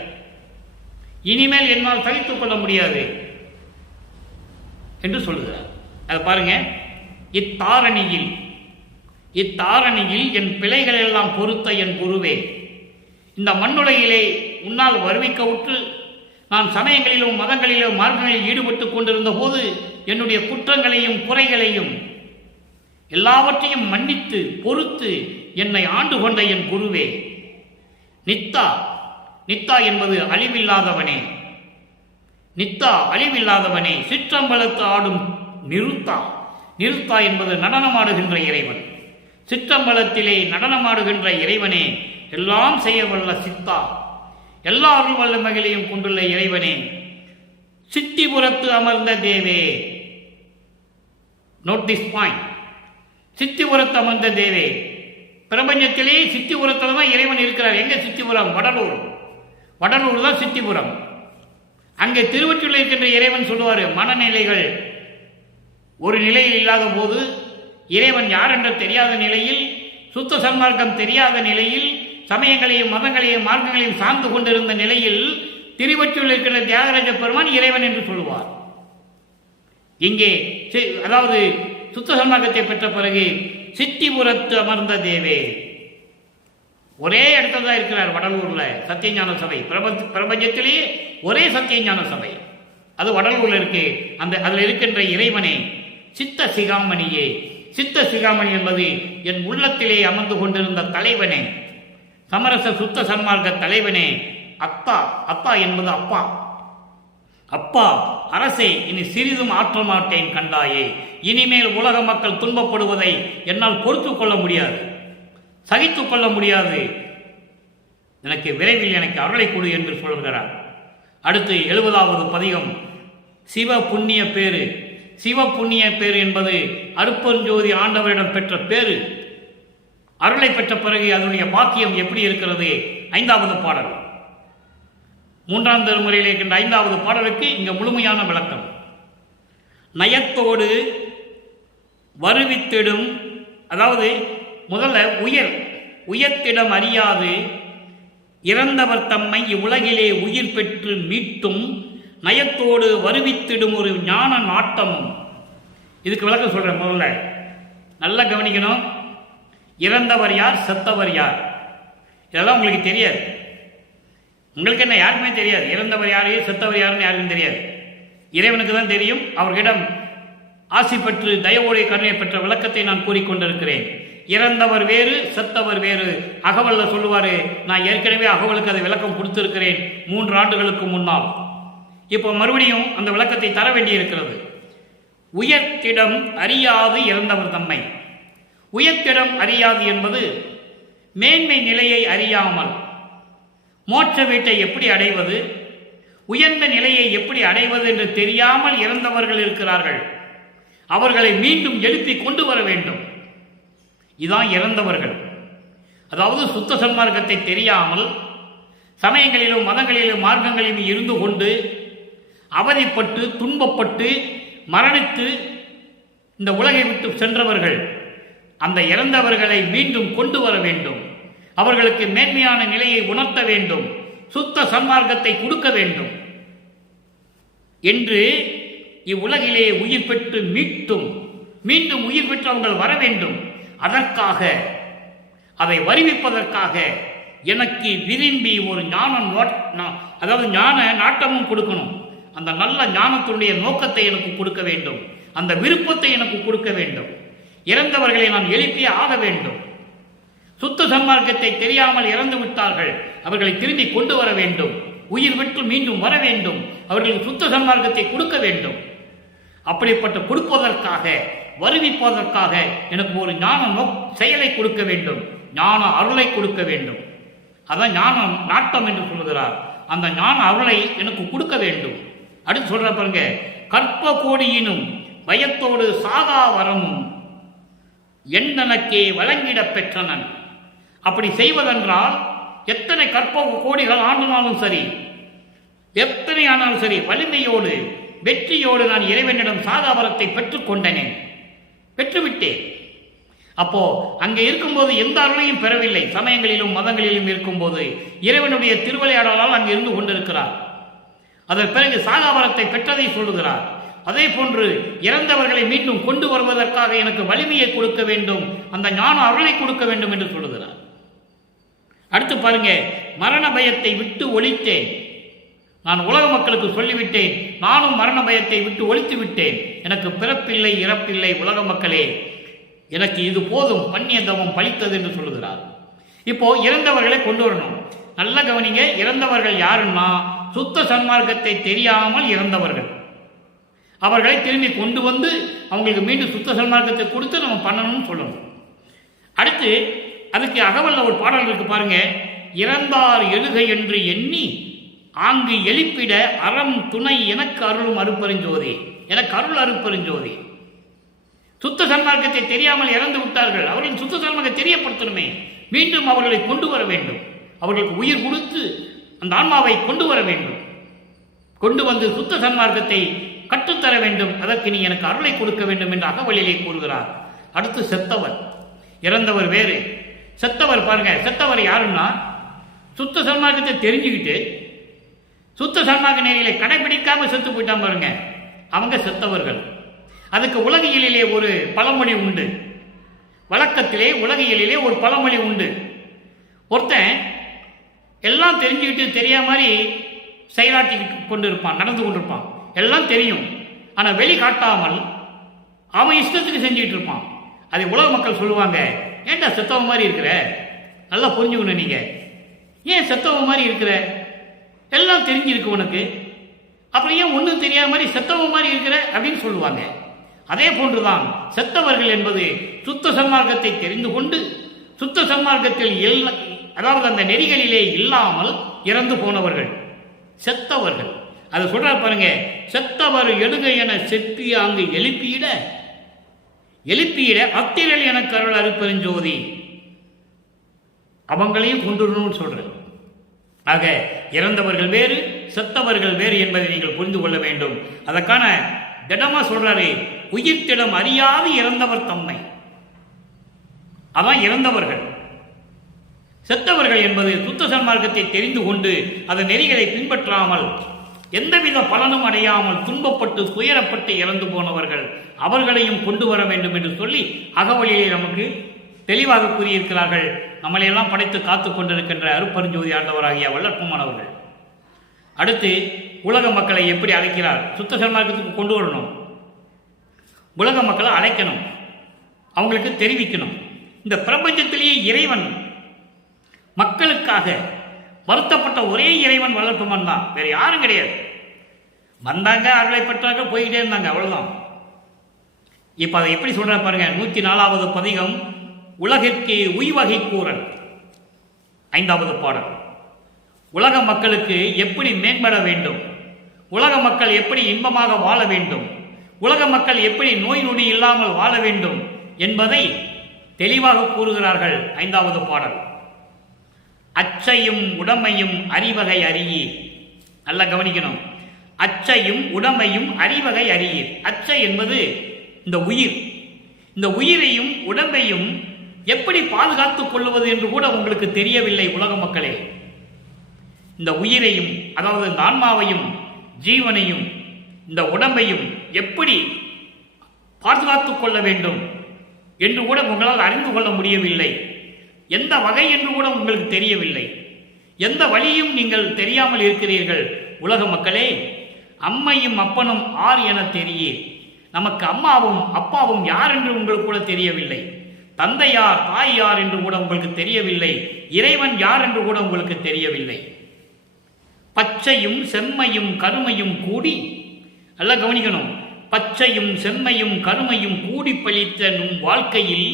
இனிமேல் என்னால் சகித்துக் கொள்ள முடியாது என்று சொல்லுகிறார். அதை பாருங்க. இத்தாரணியில் என் பிழைகள் எல்லாம் பொறுத்த என் குருவே, இந்த மண்ணுலகிலே உன்னால் வருவிக்க உற்று நான் சமயங்களிலும் மதங்களிலும் மார்க்கங்களில் ஈடுபட்டுக் கொண்டிருந்த போது என்னுடைய குற்றங்களையும் குறைகளையும் எல்லாவற்றையும் மன்னித்து பொறுத்து என்னை ஆண்டு கொண்ட என் குருவே. நித்தா, நித்தா என்பது அழிவில்லாதவனே, நித்தா அழிவில்லாதவனே. சிற்றம்பலத்து ஆடும் நிறுத்தா, நிறுத்தா என்பது நடனமாடுகின்ற இறைவன். சிற்றம்பலத்திலே நடனமாடுகின்ற இறைவனே, எல்லாம் செய்ய வல்ல சித்தா, எல்லா அருள் வல்லமைகளையும் கொண்டுள்ள இறைவனே. சித்திபுரத்து அமர்ந்த தேவே. Note this point. சித்திபுரத்து அமர்ந்த தேவே. பிரபஞ்சத்திலே சித்திபுரத்தில் தான் இறைவன் இருக்கிறார். எங்க சித்திபுரம்? வடலூர். வடலூர் தான் சித்திபுரம். அங்கே திருவொற்றியூரில் இருக்கின்ற இறைவன் சொல்லுவார், மனநிலைகள் ஒரு நிலையில் இல்லாத போது, இறைவன் யார் என்று தெரியாத நிலையில், சுத்த சன்மார்க்கம் தெரியாத நிலையில், சமயங்களையும் மதங்களையும் மார்க்கங்களையும் சார்ந்து கொண்டிருந்த நிலையில் திருவொற்றியூரில் இருக்கிற தியாகராஜ பெருமான் இறைவன் என்று சொல்லுவார். இங்கே அதாவது சுத்த சன்மார்க்கத்தை பெற்ற பிறகு சித்திபுரத்து அமர்ந்த தேவே. ஒரே இடத்துல தான் இருக்கிறார் வடலூர்ல சத்தியஞான சபை. பிரபஞ்சத்திலேயே ஒரே சத்தியஞான சபை அது வடலூர்ல இருக்கு. அதில் இருக்கின்ற இறைவனே, சித்த சிகாமணியே. சித்த சிகாமணி என்பது என் உள்ளத்திலே அமர்ந்து கொண்டிருந்த தலைவனே, சமரச சுத்த சன்மார்க்க தலைவனே. அத்தா, அத்தா என்பது அப்பா. அப்பா அரசே, இனி சிறிதும் ஆற்ற மாட்டேன் கண்டாயே. இனிமேல் உலக மக்கள் துன்பப்படுவதை என்னால் பொறுத்துக் கொள்ள முடியாது, சகித்துக் கொள்ள முடியாது. எனக்கு விரைவில் எனக்கு அருளை கொடு என்று சொல்கிறார். அடுத்து 70வது பதிகம். சிவ புண்ணிய பேரு. சிவ புண்ணிய பேரு என்பது அருட்பெருஞ்சோதி ஆண்டவரிடம் பெற்ற பேரு. அருளை பெற்ற பிறகு அதனுடைய பாக்கியம் எப்படி இருக்கிறது? 5வது பாடல். 3ஆம் திருமுறையில் இருக்கின்ற 5வது பாடலுக்கு இங்க முழுமையான விளக்கம். நயத்தோடு வருவித்திடும், அதாவது முதல்ல உயர்த்திடம் அறியாது இறந்தவர் தம்மை இவ்வுலகிலே உயிர் பெற்று மீட்டும் நயத்தோடு வருவித்திடும் ஒரு ஞான நாட்டமும். இதுக்கு விளக்கம் சொல்றேன். முதல்ல நல்லா கவனிக்கணும். இறந்தவர் யார், செத்தவர் யார், இதெல்லாம் உங்களுக்கு தெரியாது. உங்களுக்கு என்ன, யாருக்குமே தெரியாது. இறந்தவர் யாரு செத்தவர் யாருன்னு யாருக்கும் தெரியாது. இறைவனுக்கு தான் தெரியும். அவர்களிடம் ஆசி பெற்று தயவோடைய கருணை பெற்ற விளக்கத்தை நான் கூறிக்கொண்டிருக்கிறேன். இறந்தவர் வேறு, செத்தவர் வேறு. அகவல்ல சொல்லுவாரு, நான் ஏற்கனவே அகவலுக்கு அதை விளக்கம் கொடுத்திருக்கிறேன் 3 ஆண்டுகளுக்கு முன்னால். இப்போ மறுபடியும் அந்த விளக்கத்தை தர வேண்டியிருக்கிறது. உயர்த்திடம் அறியாது இறந்தவர் தம்மை. உயர்த்திடம் அறியாது என்பது மேன்மை நிலையை அறியாமல் மோட்ச வீட்டை எப்படி அடைவது, உயர்ந்த நிலையை எப்படி அடைவது என்று தெரியாமல் இறந்தவர்கள் இருக்கிறார்கள். அவர்களை மீண்டும் எழுப்பி கொண்டு வர வேண்டும். இதான் இறந்தவர்கள். அதாவது சுத்த சன்மார்க்கத்தை தெரியாமல் சமயங்களிலும் மதங்களிலும் மார்க்கங்களிலும் இருந்து கொண்டு அவதிப்பட்டு துன்பப்பட்டு மரணித்து இந்த உலகை விட்டு சென்றவர்கள். அந்த இறந்தவர்களை மீண்டும் கொண்டு வர வேண்டும். அவர்களுக்கு மேன்மையான நிலையை உணர்த்த வேண்டும். சுத்த சன்மார்க்கத்தை கொடுக்க வேண்டும் என்று இவ்வுலகிலே உயிர் பெற்று மீண்டும் உயிர் பெற்று அவர்கள் வர வேண்டும். அதற்காக, அதை வருவிப்பதற்காக எனக்கு விரும்பி ஒரு அதாவது ஞான நாட்டமும் கொடுக்கணும். அந்த நல்ல ஞானத்தினுடைய நோக்கத்தை எனக்கு கொடுக்க வேண்டும். அந்த விருப்பத்தை எனக்கு கொடுக்க வேண்டும். இறந்தவர்களை நான் எழுப்பியே ஆக வேண்டும். சுத்த சன்மார்க்கத்தை தெரியாமல் இறந்து விட்டார்கள், அவர்களை திரும்பி கொண்டு வர வேண்டும். உயிர் விட்டு மீண்டும் வர வேண்டும். அவர்களுக்கு சுத்த சன்மார்க்கத்தை கொடுக்க வேண்டும். அப்படிப்பட்ட கொடுப்பதற்காக, வருவிப்பதற்காக எனக்கு ஒரு ஞான செயலை கொடுக்க வேண்டும், ஞான அருளை கொடுக்க வேண்டும். அதான் ஞான நாட்டம் என்று சொல்கிறார். அந்த ஞான அருளை எனக்கு கொடுக்க வேண்டும். அடுத்து சொல்ற பாருங்க, கற்ப கோடியினும் பயத்தோடு சாகா வரமும் எண்ணனக்கே வழங்கிட பெற்றனன். அப்படி செய்வதென்றால் எத்தனை கற்ப கோடிகள் ஆண்டினாலும் சரி, எத்தனை ஆனாலும் சரி, வலிமையோடு வெற்றியோடு நான் இறைவனிடம் சாகாவரத்தை பெற்றுக்கொண்டனேன், பெற்றுவிட்டேன். அப்போ அங்கே இருக்கும்போது எந்த அருளையும் பெறவில்லை. சமயங்களிலும் மதங்களிலும் இருக்கும்போது இறைவனுடைய திருவிளையாடலால் அங்கே இருந்து கொண்டிருக்கிறார். அதன் பிறகு சாகாவரத்தை பெற்றதை சொல்லுகிறார். அதே போன்று இறந்தவர்களை மீண்டும் கொண்டு வருவதற்காக எனக்கு வலிமையை கொடுக்க வேண்டும், அந்த ஞான அருளை கொடுக்க வேண்டும் என்று சொல்லுகிறார். அடுத்து பாருங்க, மரண பயத்தை விட்டு ஒழித்தேன். நான் உலக மக்களுக்கு சொல்லிவிட்டேன், நானும் மரண பயத்தை விட்டு ஒழித்து விட்டேன். எனக்கு பிறப்பில்லை, இறப்பில்லை, உலக மக்களே, எனக்கு இது போதும், பண்ணிய தவம் பலித்தது என்று சொல்லுகிறார். இப்போ இறந்தவர்களை கொண்டு வரணும். நல்ல கவனிங்க, இறந்தவர்கள் யாருன்னா சுத்த சன்மார்க்கத்தை தெரியாமல் இறந்தவர்கள். அவர்களை திரும்பி கொண்டு வந்து அவங்களுக்கு மீண்டும் சுத்த சன்மார்க்கத்தை கொடுத்து நம்ம பண்ணணும்னு சொல்லணும். அடுத்து அதுக்கு அகவல்ல ஒரு பாடல் இருக்கு பாருங்க, இறந்தார் எழுக என்று எண்ணி ஆங்கு எழுப்பிட அறம் துணை எனக்கு அருளும் அருப்பெருஞ்சோதி, எனக்கு அருள் அருப்பெருஞ்சோதி. சுத்த சன்மார்க்கத்தை தெரியாமல் இறந்து விட்டார்கள், அவர்களின் சுத்த சன்மார்க்கத்தை தெரியப்படுத்தணுமே, மீண்டும் அவர்களை கொண்டு வர வேண்டும். அவர்களுக்கு உயிர் கொடுத்து அந்த ஆன்மாவை கொண்டு வர வேண்டும், கொண்டு வந்து சுத்த சன்மார்க்கத்தை கற்றுத்தர வேண்டும். அதற்கு நீ எனக்கு அருளை கொடுக்க வேண்டும் என்று அகவலிலே கூறுகிறார். அடுத்து செத்தவர், இறந்தவர் வேறு, செத்தவர் பாருங்க. செத்தவர் யாருன்னா சுத்த சன்மார்க்கத்தை தெரிஞ்சுக்கிட்டு சுத்த சன்மார்க்க நெறியிலே கடைபிடிக்காம செத்து போயிட்டான் பாருங்க, அவங்க செத்தவர்கள். அதுக்கு உலகியலிலே ஒரு பழமொழி உண்டு, வழக்கத்திலே உலகியலிலே ஒரு பழமொழி உண்டு. ஒருத்தன் எல்லாம் தெரிஞ்சுக்கிட்டு தெரியாத மாதிரி செயலாற்றி கொண்டு இருப்பான், நடந்து கொண்டிருப்பான், எல்லாம் தெரியும், ஆனால் வெளி காட்டாமல் அவன் இஷ்டத்துக்கு செஞ்சுக்கிட்டு இருப்பான். அதை உலக மக்கள் சொல்லுவாங்க, ஏன்டா செத்தவ மாதிரி இருக்கிற, நல்லா புரிஞ்சுக்கணும், நீங்க ஏன் செத்தவ மாதிரி இருக்கிற, எல்லாம் தெரிஞ்சிருக்கு உனக்கு, அப்புறம் ஏன் ஒன்றும் தெரியாத மாதிரி செத்தவ மாதிரி இருக்கிற அப்படின்னு சொல்லுவாங்க. அதே போன்றுதான் செத்தவர்கள் என்பது சுத்த சன்மார்க்கத்தை தெரிந்து கொண்டு சுத்த சன்மார்க்கத்தில் அதாவது அந்த நெறிகளிலே இல்லாமல் இறந்து போனவர்கள் செத்தவர்கள். அதை சொல்ற பாருங்க, செத்தவர் எழுக என செத்து அங்கு எழுப்பியிட அத்திரல் எனக்கு அருள் அருப்பெருஞ்சோதி, அவங்களையும் கொண்டுடணும்னு சொல்றது. ஆக இறந்தவர்கள் வேறு, செத்தவர்கள் வேறு என்பதை நீங்கள் புரிந்து கொள்ள வேண்டும். அதற்கான திடமா சொல்றாரு, உயிர்த்திடம் அறியாது இறந்தவர் தம்மை, அதான் இறந்தவர்கள். செத்தவர்கள் என்பது சுத்த சன்மார்க்கத்தை தெரிந்து கொண்டு அதன் நெறிகளை பின்பற்றாமல் எந்தவித பலனும் அடையாமல் துன்பப்பட்டு துயரப்பட்டு இறந்து போனவர்கள், அவர்களையும் கொண்டு வர வேண்டும் என்று சொல்லி அகவலியை நமக்கு தெளிவாக கூறியிருக்கிறார்கள். நம்மளையெல்லாம் படைத்து காத்து கொண்டிருக்கின்ற அருப்பெருஞ்சோதி ஆண்டவராகிய வல்லற்பமானவர்கள். அடுத்து உலக மக்களை எப்படி அழைக்கிறார், சுத்த சன்மார்க்கத்துக்கு கொண்டு வரணும், உலக மக்களை அழைக்கணும், அவங்களுக்கு தெரிவிக்கணும். இந்த பிரபஞ்சத்திலேயே இறைவன் மக்களுக்காக வருத்தப்பட்ட ஒரே இறைவன் வளர்ப்புமன் தான், வேற யாரும் கிடையாது. வந்தாங்க, அருளை பெற்றாங்க, போய்கிட்டே இருந்தாங்க, அவ்வளவுதான். இப்ப அதை எப்படி சொல்ற பாருங்க, 104வது பதிகம், உலகிற்கு உய்வகை கூறல், 5வது பாடல். உலக மக்களுக்கு எப்படி மேம்பட வேண்டும், உலக மக்கள் எப்படி இன்பமாக வாழ வேண்டும், உலக மக்கள் எப்படி நோய் நொடி இல்லாமல் வாழ வேண்டும் என்பதை தெளிவாக கூறுகிறார்கள். 5வது பாடல், அச்சையும் உடமையும் அறிவகை அறியீர். நல்லா கவனிக்கணும், அச்சையும் உடமையும் அறிவகை அறியீர். அச்சை என்பது இந்த உயிர், இந்த உயிரையும் உடம்பையும் எப்படி பாதுகாத்துக் கொள்வது என்று கூட உங்களுக்கு தெரியவில்லை உலக மக்களே. இந்த உயிரையும், அதாவது இந்த ஆன்மாவையும் ஜீவனையும் இந்த உடம்பையும் எப்படி பாதுகாத்துக் கொள்ள வேண்டும் என்று கூட உங்களால் அறிந்து கொள்ள முடியவில்லை. எந்த வகை என்று கூட உங்களுக்கு தெரியவில்லை. எந்த வழியும் நீங்கள் தெரியாமல் இருக்கிறீர்கள் உலக மக்களே. அம்மையும் அப்பனும் ஆர் என தெரியீர். நமக்கு அம்மாவும் அப்பாவும் யார் என்று உங்களுக்கு கூட தெரியவில்லை. தந்தை யார், தாய் யார் என்று கூட உங்களுக்கு தெரியவில்லை. இறைவன் யார் என்று கூட உங்களுக்கு தெரியவில்லை. பச்சையும் செம்மையும் கருமையும் கூடி, நல்லா கவனிக்கணும், பச்சையும் செம்மையும் கருமையும் கூடி பழித்த நும் வாழ்க்கையில்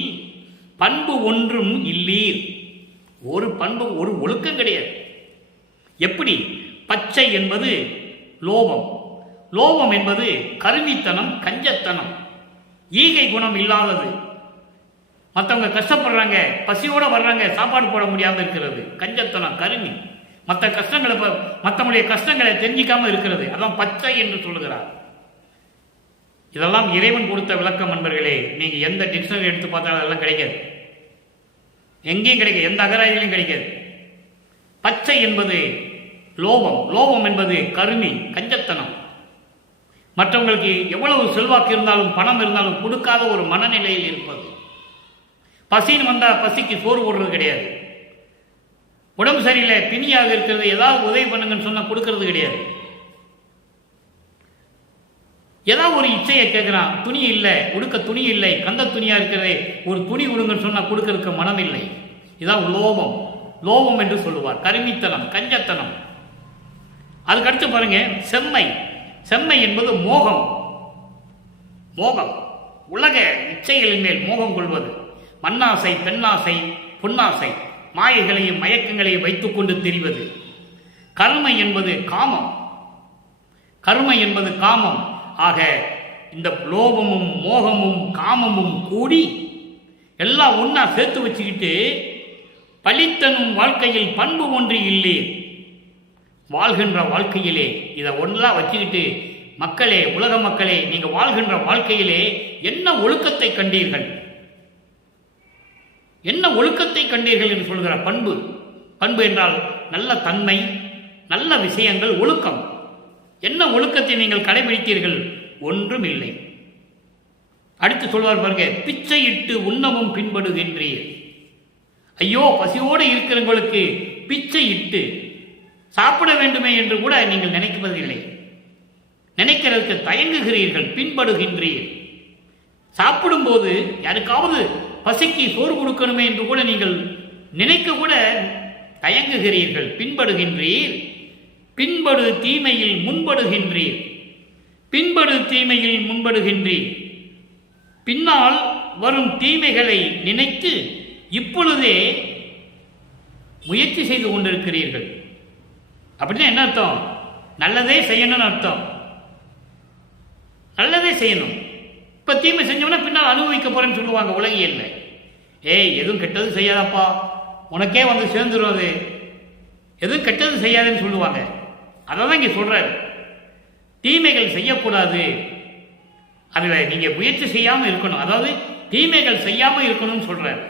பண்பு ஒன்றும் இல்லீர். ஒரு பண்பு, ஒரு ஒழுக்கம் கிடையாது. எப்படி? பச்சை என்பது லோபம், லோபம் என்பது கருமித்தனம், கஞ்சத்தனம், ஈகை குணம் இல்லாதது. மற்றவங்க கஷ்டப்படுறாங்க, பசியோடு வர்றாங்க, சாப்பாடு போட முடியாமல் இருக்கிறது, கஞ்சத்தனம், கருமி. மற்ற கஷ்டங்களை, மற்றவங்களுடைய கஷ்டங்களை தெரிஞ்சிக்காமல் இருக்கிறது, அதான் பச்சை என்று சொல்லுகிறார். இதெல்லாம் இறைவன் கொடுத்த விளக்கம் நண்பர்களே. நீங்கள் எந்த டிக்ஷனரி எடுத்து பார்த்தாலும் அதெல்லாம் கிடைக்காது, எங்கேயும் கிடைக்காது, எந்த அகராதியிலும் கிடைக்காது. பச்சை என்பது லோபம், லோபம் என்பது கருமி, கஞ்சத்தனம். மற்றவங்களுக்கு எவ்வளவு செல்வாக்கு இருந்தாலும் பணம் இருந்தாலும் கொடுக்காத ஒரு மனநிலையில் இருப்பது. பசின்னு வந்தால் பசிக்கு சோறு போடுறது கிடையாது. உடம்பு சரியில்லை, பிணியாக இருக்கிறது, ஏதாவது உதவி பண்ணுங்கன்னு சொன்னால் கொடுக்கறது கிடையாது. ஏதாவது ஒரு இச்சையை கேட்குறான், துணி இல்லை, உடுக்க துணி இல்லை, கந்த துணியாக இருக்கிறதே, ஒரு துணி கொடுங்கன்னு சொன்னால் கொடுக்கறதுக்கு மனம் இல்லை. இதான் லோபம், லோபம் என்று சொல்லுவார். கருமித்தனம், கஞ்சத்தனம். அதுக்கடுத்து பாருங்க, செம்மை. செம்மை என்பது மோகம், மோகம், உலக இச்சைகளின் மேல் மோகம் கொள்வது. மண்ணாசை, பெண்ணாசை, பொன்னாசை, மாயைகளையும் மயக்கங்களையும் வைத்துக் கொண்டு திரிவது. கருமை என்பது காமம், கருமை என்பது காமம். ஆக இந்த லோபமும் மோகமும் காமமும் கூடி எல்லாம் ஒன்றா சேர்த்து வச்சுக்கிட்டு பழித்தனும் வாழ்க்கையில் பண்பு ஒன்று இல்லை. வாழ்கின்ற வாழ்க்கையிலே இதை ஒன்றா வச்சுக்கிட்டு மக்களே, உலக மக்களே, நீங்கள் வாழ்கின்ற வாழ்க்கையிலே என்ன ஒழுக்கத்தை கண்டீர்கள், என்ன ஒழுக்கத்தை கண்டீர்கள் என்று சொல்கிற பண்பு. பண்பு என்றால் நல்ல தன்மை, நல்ல விஷயங்கள், ஒழுக்கம். என்ன ஒழுக்கத்தை நீங்கள் கடைபிடித்தீர்கள்? ஒன்றும் இல்லை. அடுத்து சொல்வார் பாருங்க, பிச்சையிட்டு உண்ணவும் பின்படுகின்றீர். ஐயோ, பசியோடு இருக்கிறவங்களுக்கு பிச்சை இட்டு சாப்பிட வேண்டுமே என்று கூட நீங்கள் நினைப்பதில்லை. நினைக்கிறதுக்கு தயங்குகிறீர்கள், பின்படுகின்றீர். சாப்பிடும்போது யாருக்காவது பசிக்கு சோறு கொடுக்கணுமே என்று கூட நீங்கள் நினைக்க கூட தயங்குகிறீர்கள், பின்படுகின்றீர். பின்படு தீமையில் முன்படுகின்றீர், பின்படு தீமையில் முன்படுகின்றீர். பின்னால் வரும் தீமைகளை நினைத்து இப்பொழுதே முயற்சி செய்து கொண்டிருக்கிறீர்கள். அப்படின்னா என்ன அர்த்தம்? நல்லதே செய்யணும்னு அர்த்தம். நல்லதே செய்யணும். இப்போ தீமை செஞ்சோம்னா பின்னால் அனுபவிக்க போறேன்னு சொல்லுவாங்க உலகியல்ல. ஏய், எதுவும் கெட்டது செய்யாதப்பா, உனக்கே வந்து சேர்ந்துடும், அது எதுவும் கெட்டது செய்யாதுன்னு சொல்லுவாங்க. அதை தான் இங்கே சொல்றாரு. தீமைகள் செய்யக்கூடாது, அதில் நீங்கள் முயற்சி செய்யாமல் இருக்கணும். அதாவது தீமைகள் செய்யாமல் இருக்கணும்னு சொல்றாரு.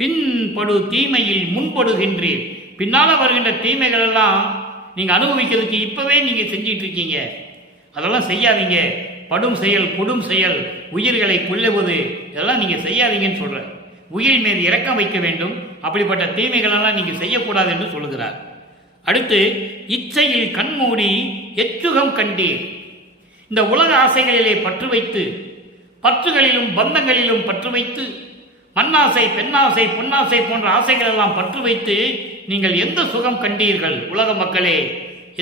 பின்படு தீமையில் முன்படுகின்றீர். பின்னால் வருகின்ற தீமைகள் எல்லாம் நீங்கள் அனுபவிக்கிறதுக்கு இப்போவே நீங்கள் செஞ்சிட்டு இருக்கீங்க. அதெல்லாம் செய்யாதீங்க. படும் செயல், கொடும் செயல், உயிர்களை கொல்லுவது, இதெல்லாம் நீங்கள் செய்யாதீங்கன்னு சொல்கிறார். உயிர் மீது இரக்கம் வைக்க வேண்டும். அப்படிப்பட்ட தீமைகளெல்லாம் நீங்கள் செய்யக்கூடாது என்று சொல்லுகிறார். அடுத்து, இச்சையில் கண்மூடி எச்சுகம் கண்டீர். இந்த உலக ஆசைகளிலே பற்று வைத்து, பற்றுகளிலும் பந்தங்களிலும் பற்று வைத்து, மண்ணாசை, பெண்ணாசை, பொன்னாசை போன்ற ஆசைகள் எல்லாம் பற்று வைத்து நீங்கள் எந்த சுகம் கண்டீர்கள்? உலக மக்களே,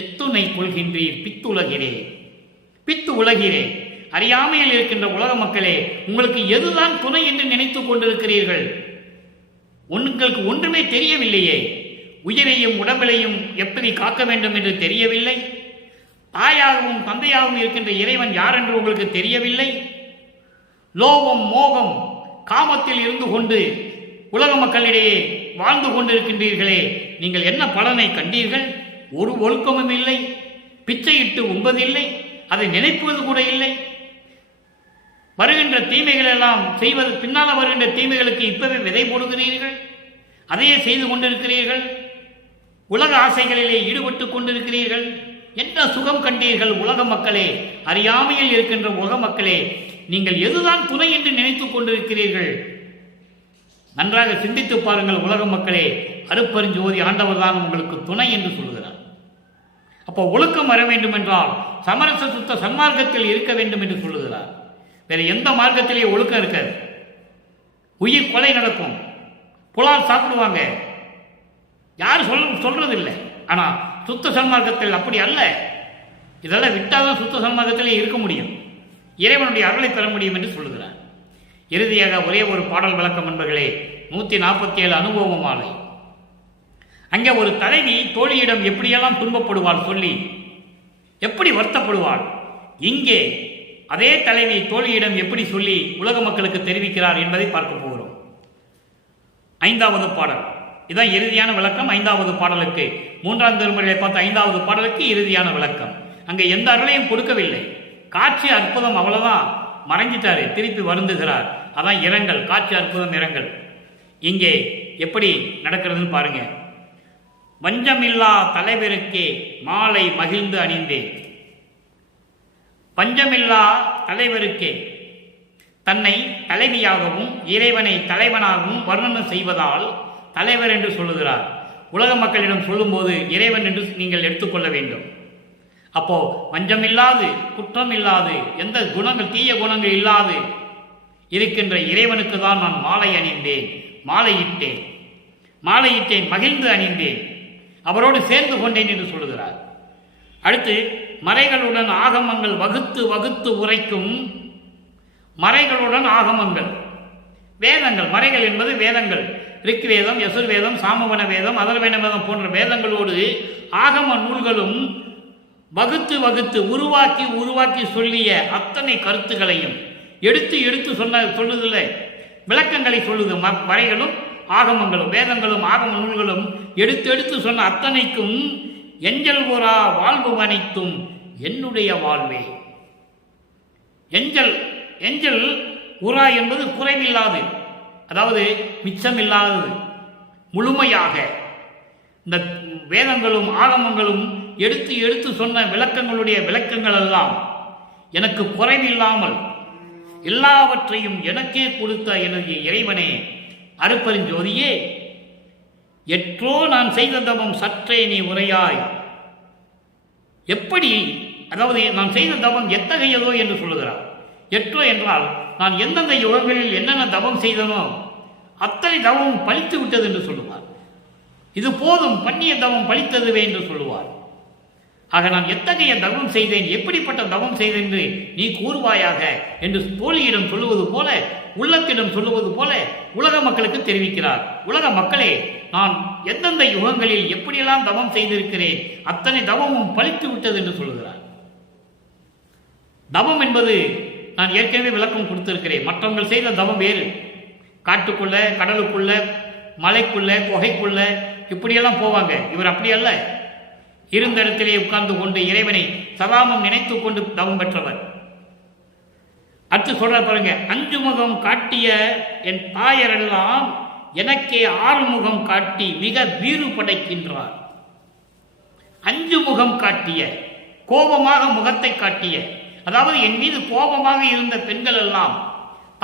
எத்துணை கொள்கின்றீர் பித்துலகிலே, பித்து உலகிலே. அறியாமையில் இருக்கின்ற உலக மக்களே, உங்களுக்கு எதுதான் துணை என்று நினைத்துக் கொண்டிருக்கிறீர்கள்? உங்களுக்கு ஒன்றுமே தெரியவில்லையே. உயிரையும் உடம்பிலையும் எப்படி காக்க வேண்டும் என்று தெரியவில்லை. தாயாகவும் தந்தையாகவும் இருக்கின்ற இறைவன் யார் என்று உங்களுக்கு தெரியவில்லை. லோகம், மோகம், காமத்தில் இருந்து கொண்டு உலக மக்களிடையே வாழ்ந்து கொண்டிருக்கின்றீர்களே, நீங்கள் என்ன பலனை கண்டீர்கள்? ஒரு ஒழுக்கமும் இல்லை, பிச்சையிட்டு உண்பதில்லை, அதை நினைப்பது கூட இல்லை. வருகின்ற தீமைகள் எல்லாம் செய்வது, பின்னால் வருகின்ற தீமைகளுக்கு இப்பவே விதை போடுகிறீர்கள், அதையே செய்து கொண்டிருக்கிறீர்கள். உலக ஆசைகளிலே ஈடுபட்டு கொண்டிருக்கிறீர்கள். என்ன சுகம் கண்டீர்கள்? உலக மக்களே, அறியாமையில் இருக்கின்ற உலக மக்களே, நீங்கள் எதுதான் துணை என்று நினைத்துக் கொண்டிருக்கிறீர்கள்? நன்றாக சிந்தித்து பாருங்கள் உலக மக்களே. அருட்பெருஞ்சோதி ஆண்டவர் தான் உங்களுக்கு துணை என்று சொல்கிறார். அப்போ ஒழுக்கம் வர வேண்டும் என்றால் சமரச சுத்த சன்மார்க்கத்தில் இருக்க வேண்டும் என்று சொல்லுகிறார். வேற எந்த மார்க்கத்திலேயே ஒழுக்கம் இருக்காது. உயிர் கொலை நடக்கும், புலால் சாப்பிடுவாங்க, யாரும் சொல்றது இல்லை. ஆனால் சுத்த சன்மார்க்கத்தில் அப்படி அல்ல. இதெல்லாம் விட்டால்தான் சுத்த சன்மார்க்கத்திலே இருக்க முடியும், இறைவனுடைய அருளை பெற முடியும் என்று சொல்லுகிறார். இறுதியாக ஒரே ஒரு பாடல் விளக்கம் என்பர்களே, 147 அனுபவ மாலை. அங்கே ஒரு தலைவி தோழியிடம் எப்படியெல்லாம் துன்பப்படுவாள் சொல்லி எப்படி வருத்தப்படுவாள். இங்கே அதே தலைவி தோழியிடம் எப்படி சொல்லி உலக மக்களுக்கு தெரிவிக்கிறார் என்பதை பார்க்க போகிறோம். 5வது பாடல் இதான் இறுதியான விளக்கம். 5வது பாடலுக்கு 3ஆம் திருமுறையை பார்த்த 5வது பாடலுக்கு இறுதியான விளக்கம். அங்கே எந்த அருளையும் கொடுக்கவில்லை, காட்சி அற்புதம், அவ்வளவுதான், மறைஞ்சிட்டாரு, திருப்பி வருந்துகிறார். அதான் இரங்கல், காட்சி அற்புதம் இரங்கல். இங்கே எப்படி நடக்கிறதுன்னு பாருங்க. வஞ்சமில்லா தலைவருக்கே மாலை மகிழ்ந்து அணிந்தேன். பஞ்சமில்லா தலைவருக்கே, தன்னை தலைவியாகவும் இறைவனை தலைவனாகவும் வர்ணனம் செய்வதால் தலைவர் என்று சொல்லுகிறார். உலக மக்களிடம் சொல்லும்போது இறைவன் என்று நீங்கள் எடுத்துக்கொள்ள வேண்டும். அப்போ வஞ்சமில்லாது, குற்றம் இல்லாது, எந்த குணங்கள், தீய குணங்கள் இல்லாது இருக்கின்ற இறைவனுக்கு தான் நான் மாலை அணிந்தேன், மாலையிட்டேன், மகிழ்ந்து அணிந்தேன், அவரோடு சேர்ந்து கொண்டேன் என்று சொல்லுகிறார். அடுத்து மறைகளுடன் ஆகமங்கள் வகுத்து வகுத்து உரைக்கும். மறைகளுடன் ஆகமங்கள், வேதங்கள், மறைகள் என்பது வேதங்கள், ரிக்வேதம், யசுர்வேதம், சாமவன வேதம், அதர்வன வேதம் போன்ற வேதங்களோடு ஆகம நூல்களும் வகுத்து வகுத்து உருவாக்கி சொல்லிய அத்தனை கருத்துக்களையும் எடுத்து சொல்லுதில்லை, விளக்கங்களை சொல்லுது. மறைகளும் ஆகமங்களும் வேதங்களும் ஆகம நூல்களும் எடுத்து சொன்ன அத்தனைக்கும் எஞ்சல் உரா வாழ்வு அனைத்தும் என்னுடைய வாழ்வே. எஞ்சல் உரா என்பது குறைவில்லாது, அதாவது மிச்சமில்லாதது, முழுமையாக. இந்த வேதங்களும் ஆகமங்களும் எடுத்து சொன்ன விளக்கங்கள் எல்லாம் எனக்கு குறைவில்லாமல் எல்லாவற்றையும் எனக்கே கொடுத்த எனது இறைவனே, அருட்பெருஞ்சோதியே, எற்றோ நான் செய்த தவம் சற்றே நீ உரையாய். எப்படி, அதாவது நான் செய்த தவம் எத்தகையதோ என்று சொல்லுகிறார். எற்றோ என்றால் நான் எந்தெந்த யுகங்களில் என்னென்ன தவம் செய்தனோ அத்தனை தவமும் பலித்து விட்டது என்று சொல்லுவார். இது போதும், பண்ணிய தவம் பலித்ததுவே என்று சொல்லுவார். ஆக நான் எத்தகைய தவம் செய்தேன், எப்படிப்பட்ட தவம் செய்தேன் என்று நீ கூறுவாயாக என்று தோழியிடம் சொல்லுவது போல, உள்ளத்திடம் சொல்லுவது போல உலக மக்களுக்கு தெரிவிக்கிறார். உலக மக்களே, நான் எந்தெந்த யுகங்களில் எப்படியெல்லாம் தவம் செய்திருக்கிறேன், அத்தனை தவமும் பலித்து விட்டது என்று சொல்லுகிறார். தவம் என்பது நான் ஏற்கனவே விளக்கம் கொடுத்திருக்கிறேன். மற்றவங்க செய்த தவம் வேறு, காட்டுக்குள்ள, கடலுக்குள்ள, மலைக்குள்ள, குகைக்குள்ள இப்படியெல்லாம் போவாங்க. இவர் அப்படி அல்ல, இருந்த இடத்திலே உட்கார்ந்து கொண்டு இறைவனை சதாமம் நினைத்து கொண்டு தவம் பெற்றவர். அடுத்து சொல்ற பாருங்க, 5 முகம் காட்டிய என் தாயரெல்லாம் எனக்கே 6 முகம் காட்டி மிக வீறு படைக்கின்றார். 5 முகம் காட்டிய, கோபமாக முகத்தை காட்டிய, அதாவது என் மீது கோபமாக இருந்த பெண்கள் எல்லாம்,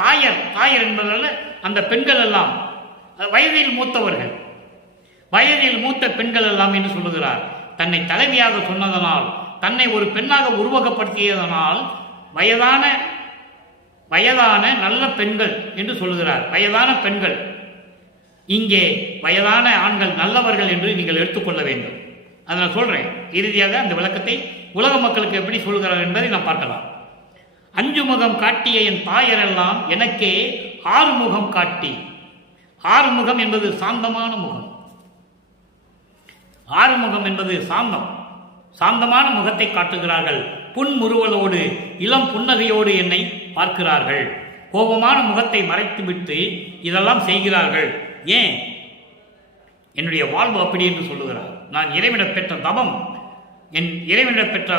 தாயர் என்பதல்ல, அந்த பெண்கள் எல்லாம் வயதில் மூத்தவர்கள், வயதில் மூத்த பெண்கள் எல்லாம் என்று சொல்லுகிறார். தன்னை தலைவியாக சொன்னதனால், தன்னை ஒரு பெண்ணாக உருவகப்படுத்தியதனால் வயதான நல்ல பெண்கள் என்று சொல்லுகிறார். வயதான பெண்கள், இங்கே வயதான ஆண்கள் நல்லவர்கள் என்று நீங்கள் எடுத்துக்கொள்ள வேண்டும். அதை நான் சொல்றேன். இறுதியாக அந்த விளக்கத்தை உலக மக்களுக்கு எப்படி சொல்கிறார் என்பதை நாம் பார்க்கலாம். 5 முகம் காட்டிய என் தாயரெல்லாம் எனக்கே 6 முகம் காட்டி. 6 முகம் என்பது சாந்தமான முகம். 6 முகம் என்பது சாந்தமான முகத்தை காட்டுகிறார்கள். புன்முறுவலோடு இளம் புன்னகையோடு என்னை பார்க்கிறார்கள். கோபமான முகத்தை மறைத்துவிட்டு இதெல்லாம் செய்கிறார்கள். ஏன்? என்னுடைய வாழ்வு அப்படி என்று சொல்லுகிறார். நான் இறைவனை பெற்ற தவம், என் இறைவனை பெற்ற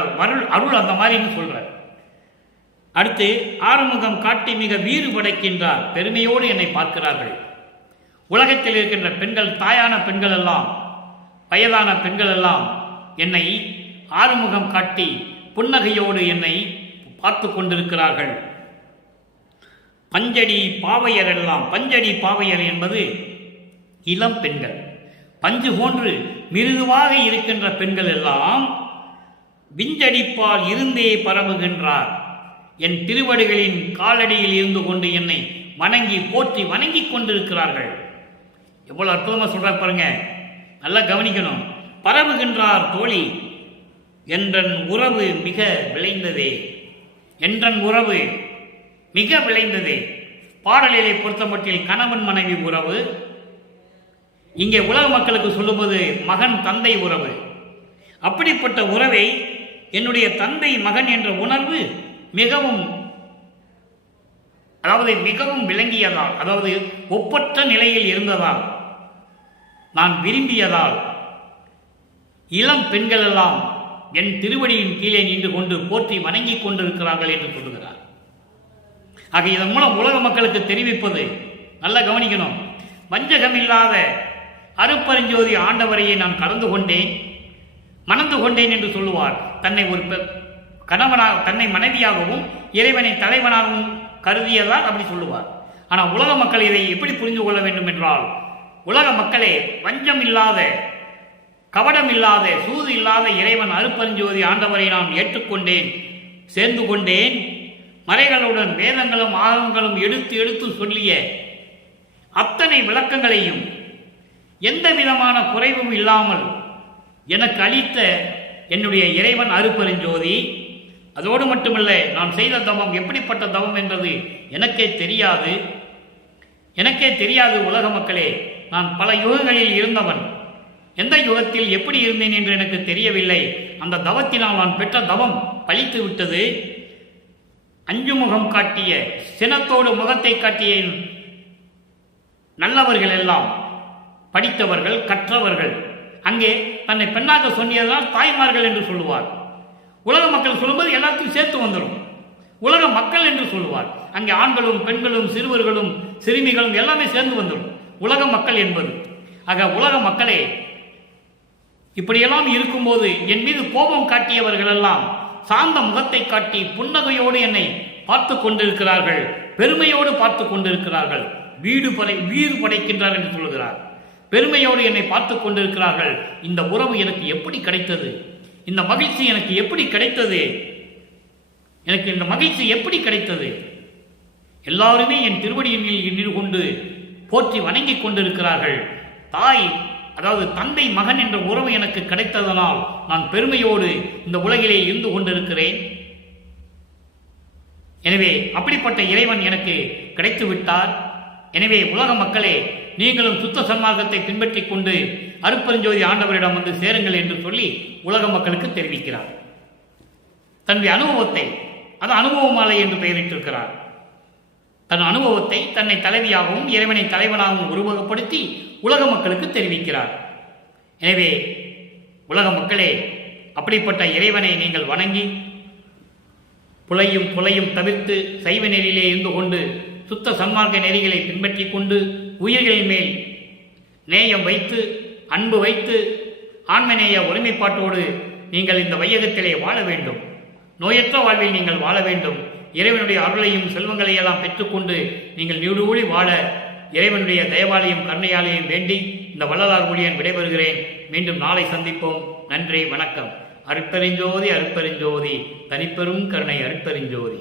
அருள் அந்த மாதிரின்னு சொல்றார். அடுத்து 6 முகம் காட்டி மிக வீறு படைக்கின்றார். பெருமையோடு என்னை பார்க்கிறார்கள். உலகத்தில் இருக்கின்ற பெண்கள், தாயான பெண்கள் எல்லாம், வயதான பெண்கள் எல்லாம் என்னை 6 முகம் காட்டி புன்னகையோடு என்னை பார்த்து கொண்டிருக்கிறார்கள். பஞ்சடி பாவையர் எல்லாம், பஞ்சடி பாவையர் என்பது இளம் பெண்கள், பஞ்சு போன்று மிருதுவாக இருக்கின்ற பெண்கள் எல்லாம் விஞ்சடிப்பால் இருந்தே பரவுகின்றார். என் திருவடிகளின் காலடியில் இருந்து கொண்டு என்னை வணங்கி போற்றி வணங்கி கொண்டிருக்கிறார்கள். எவ்வளவு அற்புதமாக சொல்றார் பாருங்க. நல்லா கவனிக்கணும். பரவுகின்றார் தோழி என்றன் உறவு மிக விளைந்ததே. என்றன் உறவு மிக விளைந்ததே. பாடலிலே பொறுத்தமட்டில் கணவன் மனைவி உறவு, இங்கே உலக மக்களுக்கு சொல்லும்போது மகன் தந்தை உறவு. அப்படிப்பட்ட உறவை என்னுடைய தந்தை மகன் என்ற உணர்வு மிகவும் மிகவும் விளங்கியதால், அதாவது ஒப்பற்ற நிலையில் இருந்ததால், நான் விரும்பியதால் இளம் பெண்கள் எல்லாம் என் திருவடியின் கீழே நின்று கொண்டு போற்றி வணங்கி கொண்டிருக்கிறார்கள் என்று சொல்லுகிறார். ஆக இதன் மூலம் உலக மக்களுக்கு தெரிவிப்பது, நல்லா கவனிக்கணும், வஞ்சகமில்லாத அருப்பரஞ்சோதி ஆண்டவரையே நான் கலந்து கொண்டேன், மணந்து கொண்டேன் என்று சொல்லுவார். தன்னை ஒரு கணவனாக, தன்னை மனைவியாகவும் இறைவனை தலைவனாகவும் கருதியதால் அப்படி சொல்லுவார். ஆனால் உலக மக்கள் இதை எப்படி புரிந்து கொள்ள வேண்டும் என்றால், உலக மக்களே, வஞ்சம் இல்லாத, கவடம் இல்லாத, சூது இல்லாத இறைவன் அருப்பரஞ்சோதி ஆண்டவரை நான் ஏற்றுக்கொண்டேன், சேர்ந்து கொண்டேன். மறைகளுடன் வேதங்களும் ஆகங்களும் எடுத்து எடுத்து சொல்லிய அத்தனை விளக்கங்களையும் எந்த விதமான குறைவும் இல்லாமல் எனக்கு அளித்த என்னுடைய இறைவன் அருப்பரஞ்சோதி. அதோடு மட்டுமல்ல, நான் செய்த தவம் எப்படிப்பட்ட தவம் என்பது எனக்கே தெரியாது. உலக மக்களே, நான் பல யுகங்களில் இருந்தவன். எந்த யுகத்தில் எப்படி இருந்தேன் என்று எனக்கு தெரியவில்லை. அந்த தவத்தினால் நான் பெற்ற தவம் பலித்து விட்டது. அஞ்சு முகம் காட்டிய, சினத்தோடு முகத்தை காட்டிய நல்லவர்கள் எல்லாம், படித்தவர்கள், கற்றவர்கள், அங்கே தன்னை பெண்ணாக சொன்னியதால் தாய்மார்கள் என்று சொல்லுவார். உலக மக்கள் சொல்லும்போது எல்லாத்தையும் சேர்த்து வந்துடும். உலக மக்கள் என்று சொல்லுவார். அங்கே ஆண்களும் பெண்களும் சிறுவர்களும் சிறுமிகளும் எல்லாமே சேர்ந்து வந்துடும் உலக மக்கள் என்பது. ஆக உலக மக்களே, இப்படியெல்லாம் இருக்கும்போது என் மீது கோபம் காட்டியவர்கள் எல்லாம் சார்ந்த முகத்தை காட்டி புன்னகையோடு என்னை பார்த்து கொண்டிருக்கிறார்கள், பெருமையோடு பார்த்து கொண்டிருக்கிறார்கள். வீடு படைக்கின்றார் என்று சொல்லுகிறார். பெருமையோடு என்னை பார்த்து கொண்டிருக்கிறார்கள். இந்த உறவு எனக்கு எப்படி கிடைத்தது? இந்த மகிழ்ச்சி எனக்கு எப்படி கிடைத்தது? எனக்கு இந்த மகிழ்ச்சி எப்படி கிடைத்தது? எல்லாருமே என் திருவடியின் நின்று கொண்டு போற்றி வணங்கி கொண்டிருக்கிறார்கள். தாய், அதாவது தந்தை மகன் என்ற உறவு எனக்கு கிடைத்ததனால் நான் பெருமையோடு இந்த உலகிலே இருந்து கொண்டிருக்கிறேன். எனவே அப்படிப்பட்ட இறைவன் எனக்கு கிடைத்து விட்டார். எனவே உலக மக்களே, நீங்களும் சுத்த சன்மார்க்கத்தை பின்பற்றிக் கொண்டு அருப்பரஞ்சோதி ஆண்டவரிடம் வந்து சேருங்கள் என்று சொல்லி உலக மக்களுக்கு தெரிவிக்கிறார். தன்னுடைய அனுபவத்தை, அது அனுபவ மாலை என்று பெயரிட்டிருக்கிறார். தன் அனுபவத்தை தன்னை தலைவியாகவும் இறைவனை தலைவனாகவும் உருவகப்படுத்தி உலக மக்களுக்கு தெரிவிக்கிறார். எனவே உலக மக்களே, அப்படிப்பட்ட இறைவனை நீங்கள் வணங்கி புலையும் தவிர்த்து சைவ நெறியிலே இருந்து கொண்டு சுத்த சன்மார்க்க நெறிகளை பின்பற்றி கொண்டு உயிர்களின் மேல் நேயம் வைத்து, அன்பு வைத்து, ஆன்மநேய ஒருமைப்பாட்டோடு நீங்கள் இந்த வையகத்திலே வாழ வேண்டும். நோயற்ற வாழ்வில் நீங்கள் வாழ வேண்டும். இறைவனுடைய அருளையும் செல்வங்களையெல்லாம் பெற்றுக்கொண்டு நீங்கள் நீடூழி வாழ இறைவனுடைய தயவாலையும் கருணையாலையும் வேண்டி இந்த வள்ளலார் ஊழியன் விடைபெறுகிறேன். மீண்டும் நாளை சந்திப்போம். நன்றி, வணக்கம். அருட்பெருஞ்சோதி, அருட்பெருஞ்சோதி, தனிப்பெரும் கருணை அருட்பெருஞ்சோதி.